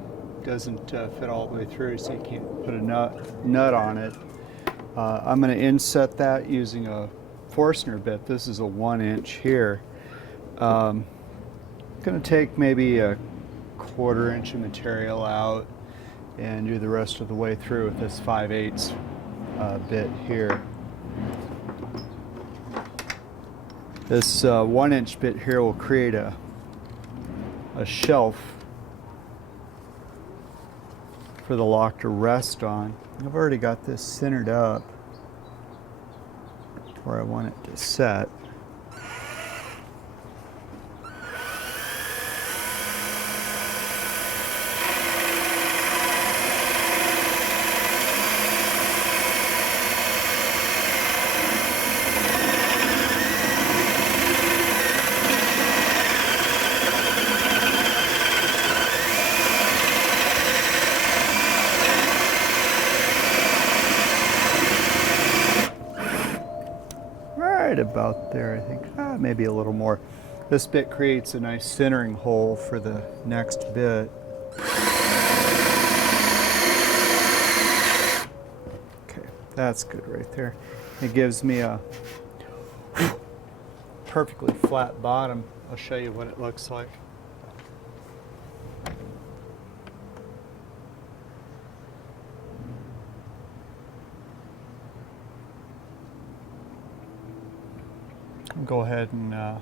doesn't fit all the way through, so you can't put a nut on it. I'm going to inset that using a Forstner bit. This is a 1-inch here. I'm going to take maybe a 1/4 inch of material out and do the rest of the way through with this 5/8 bit here. This 1-inch bit here will create a shelf for the lock to rest on. I've already got this centered up where I want it to set. right about there, I think. Maybe a little more. This bit creates a nice centering hole for the next bit. Okay, that's good right there. It gives me a perfectly flat bottom. I'll show you what it looks like. I'll go ahead and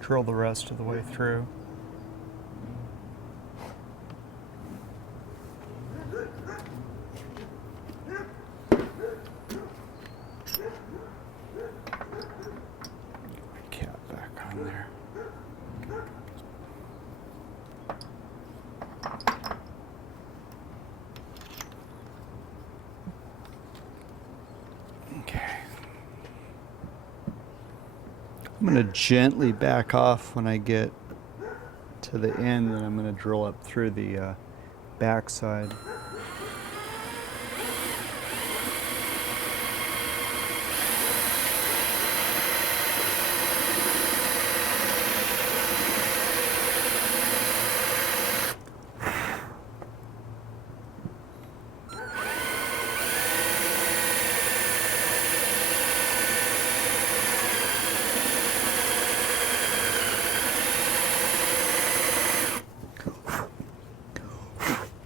drill the rest of the way through. Cap back on there. Okay. I'm going to gently back off when I get to the end, and I'm going to drill up through the back side.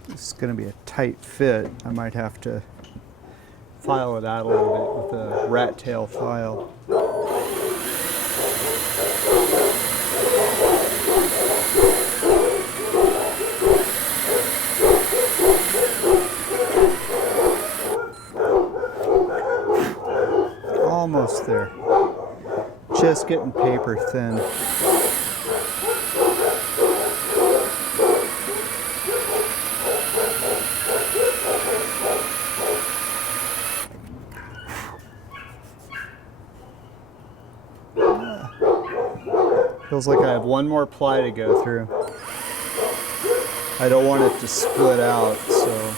This is going to be a tight fit. I might have to file it out a little bit with a rat tail file. Almost there. Just getting paper thin. Feels like I have one more ply to go through. I don't want it to split out, so.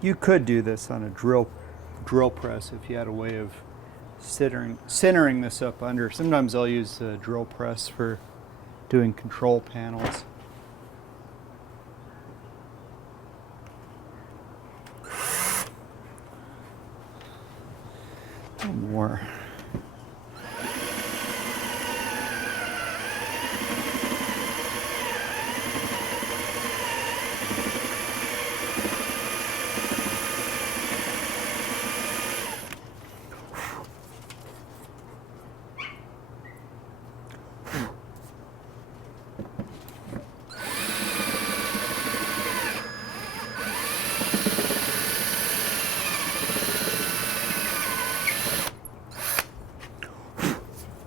You could do this on a drill press if you had a way of centering this up under. Sometimes I'll use the drill press for doing control panels. One more.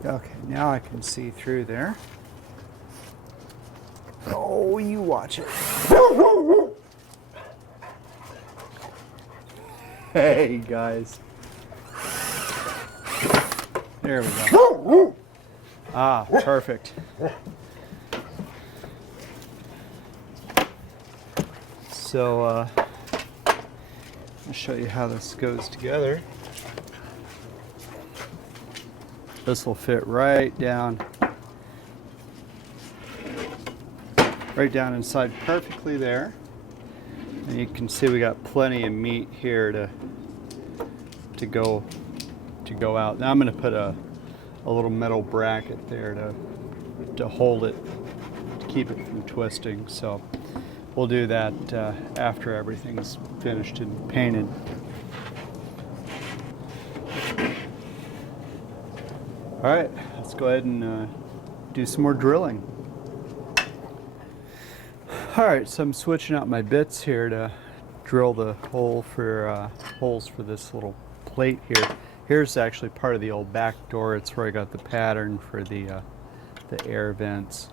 Okay, now I can see through there. Oh, you watch it. Hey, guys. There we go. Ah, perfect. So, I'll show you how this goes together. This will fit right down inside perfectly there. And you can see we got plenty of meat here to go out. Now I'm going to put a little metal bracket there to hold it, to keep it from twisting. So we'll do that after everything's finished and painted. All right, let's go ahead and do some more drilling. All right, so I'm switching out my bits here to drill the holes for this little plate here. Here's actually part of the old back door. It's where I got the pattern for the air vents.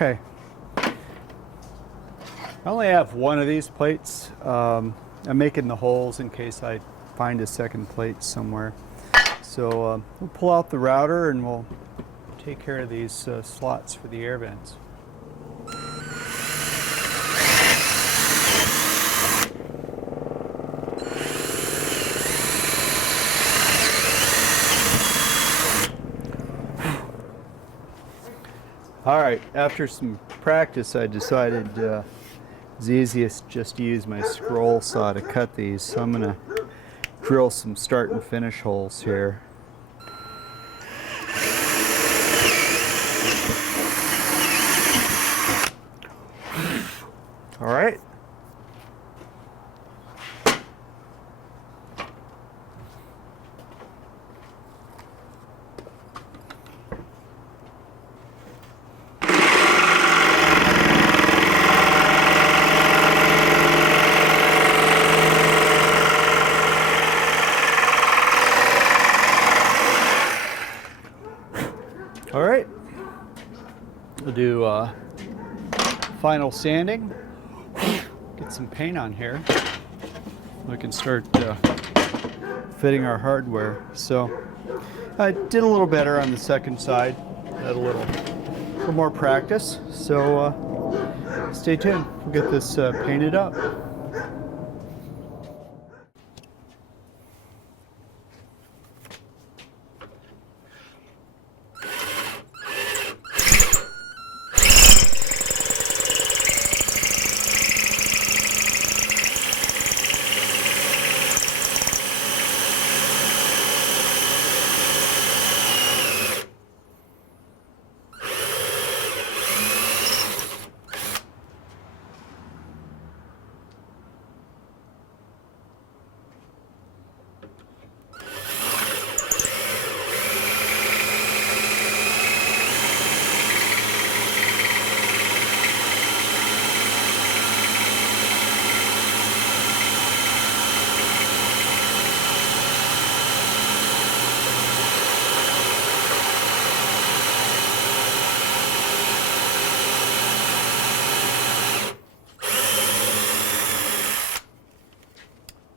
Okay. I only have one of these plates. I'm making the holes in case I find a second plate somewhere. So we'll pull out the router and we'll take care of these slots for the air vents. All right, after some practice, I decided it's easiest just to use my scroll saw to cut these. So I'm gonna drill some start and finish holes here. All right. All right, we'll do final sanding, get some paint on here. We can start fitting our hardware. So I did a little better on the second side, had a little more practice. So stay tuned, we'll get this painted up.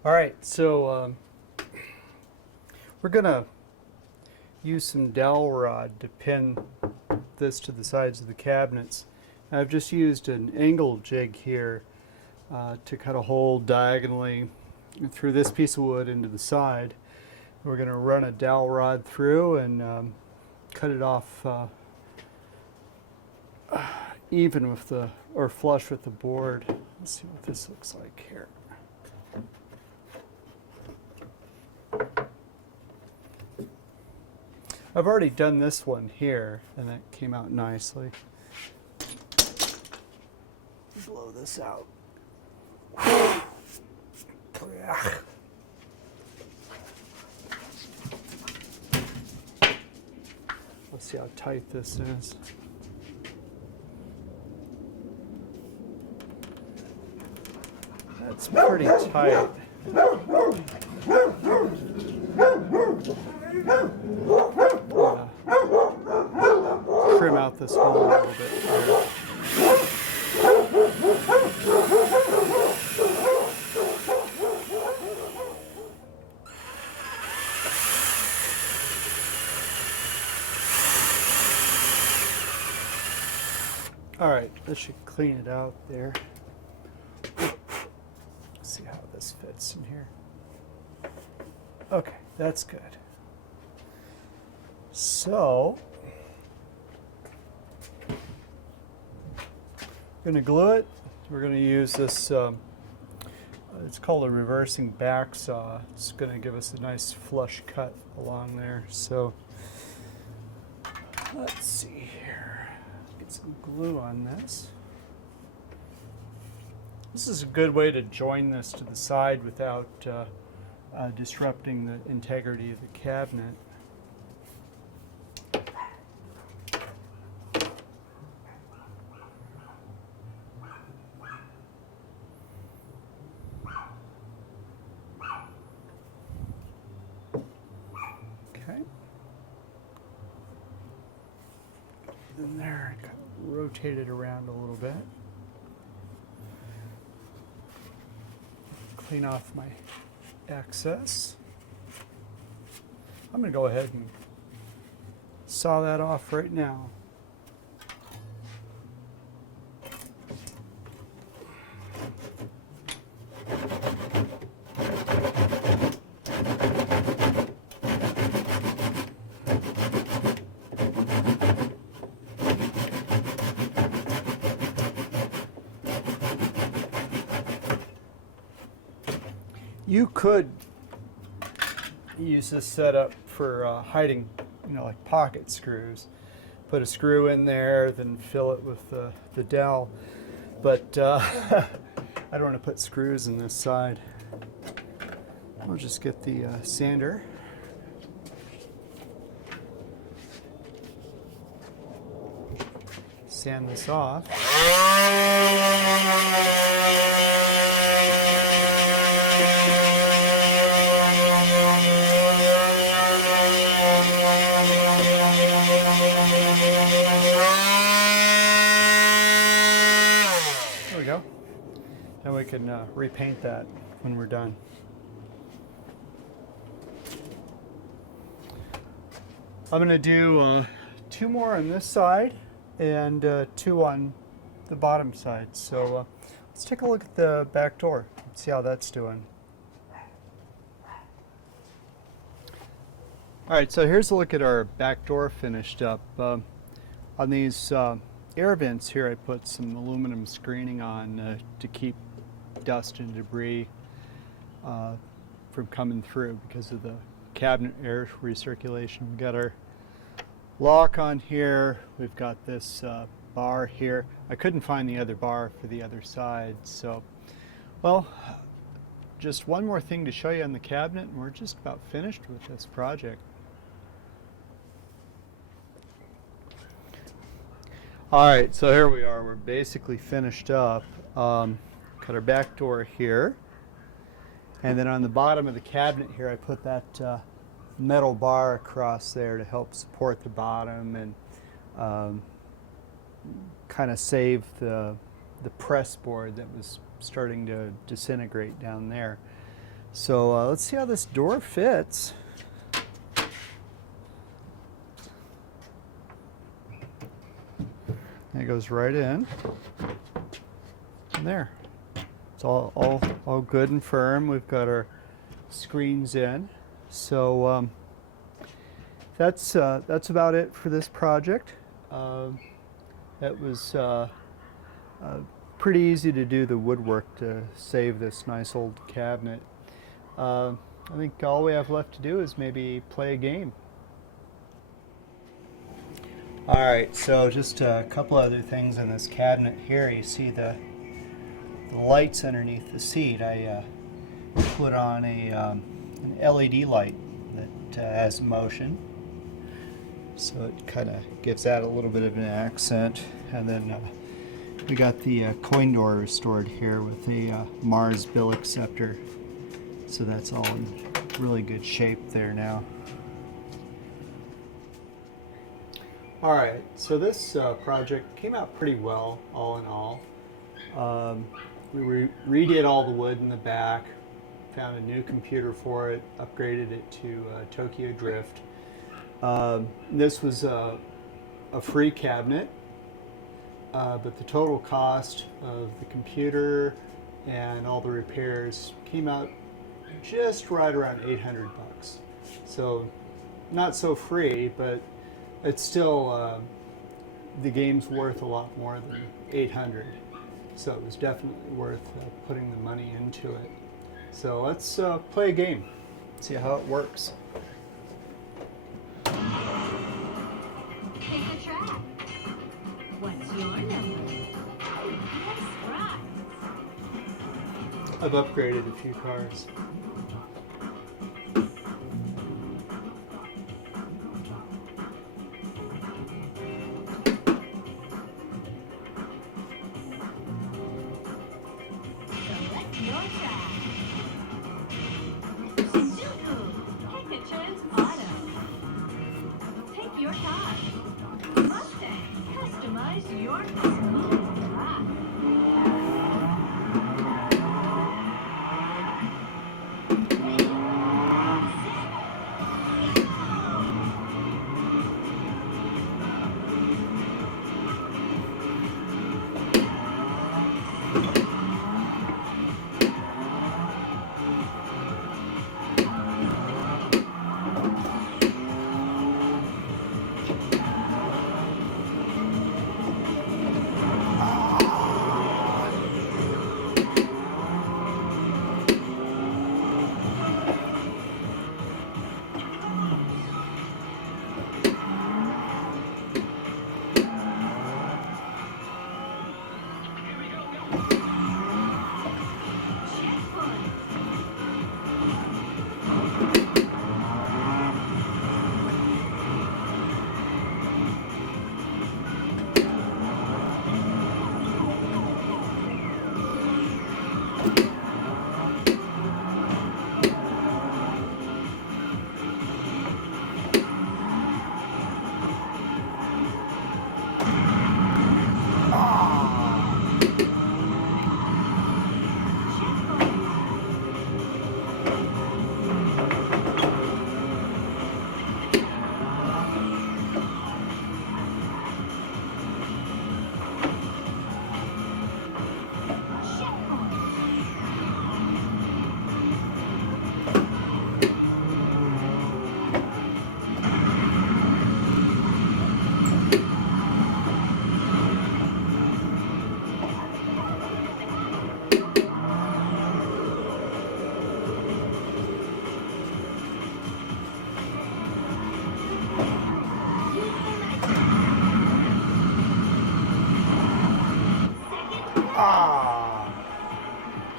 All right, so we're gonna use some dowel rod to pin this to the sides of the cabinets. I've just used an angle jig here to cut a hole diagonally through this piece of wood into the side. We're gonna run a dowel rod through and cut it off even with the, or flush with the board. Let's see what this looks like here. I've already done this one here, and that came out nicely. Blow this out. Let's see how tight this is. That's pretty tight. Trim out this hole a little bit here. All right, this should clean it out there. Let's see how this fits in here. Okay, that's good. So, we're going to glue it. We're going to use this, it's called a reversing back saw. It's going to give us a nice flush cut along there. So, let's see here. Get some glue on this. This is a good way to join this to the side without disrupting the integrity of the cabinet. Okay. in there, kind of rotate it around a little bit. Clean off my excess. I'm going to go ahead and saw that off right now. You could use this setup for hiding, like pocket screws. Put a screw in there, then fill it with the dowel. But I don't want to put screws in this side. I'll just get the sander. Sand this off. There we go. And we can repaint that when we're done. I'm going to do 2 more on this side and 2 on the bottom side. So let's take a look at the back door, see how that's doing. All right, so here's a look at our back door finished up. On these air vents here, I put some aluminum screening on to keep dust and debris from coming through because of the cabinet air recirculation. We've got our lock on here. We've got this bar here. I couldn't find the other bar for the other side, so, well, just one more thing to show you on the cabinet and we're just about finished with this project. All right, so here we are. We're basically finished up. Cut our back door here. And then on the bottom of the cabinet here, I put that metal bar across there to help support the bottom and kind of save the press board that was starting to disintegrate down there. So let's see how this door fits. It goes right in. And there. It's all good and firm. We've got our screens in. So that's about it for this project. It was pretty easy to do the woodwork to save this nice old cabinet. I think all we have left to do is maybe play a game. Alright, so just a couple other things in this cabinet here. You see the lights underneath the seat. I put on an LED light that has motion, so it kind of gives that a little bit of an accent. And then we got the coin door restored here with a Mars bill acceptor, so that's all in really good shape there now. Alright, so this project came out pretty well, all in all. We redid all the wood in the back, found a new computer for it, upgraded it to Tokyo Drift. This was a free cabinet, but the total cost of the computer and all the repairs came out just right around 800 bucks. So not so free, but it's still, the game's worth a lot more than 800. So it was definitely worth putting the money into it. So let's play a game, see how it works. Pick a track. What's your number? Nice prize. I've upgraded a few cars. Select your track. Suzuku. Pick a trans auto. Pick your car. Mustang. What's your smooth ride?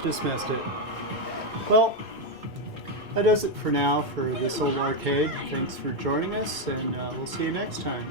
Just missed it. Well, that does it for now for this old arcade. Thanks for joining us, and we'll see you next time.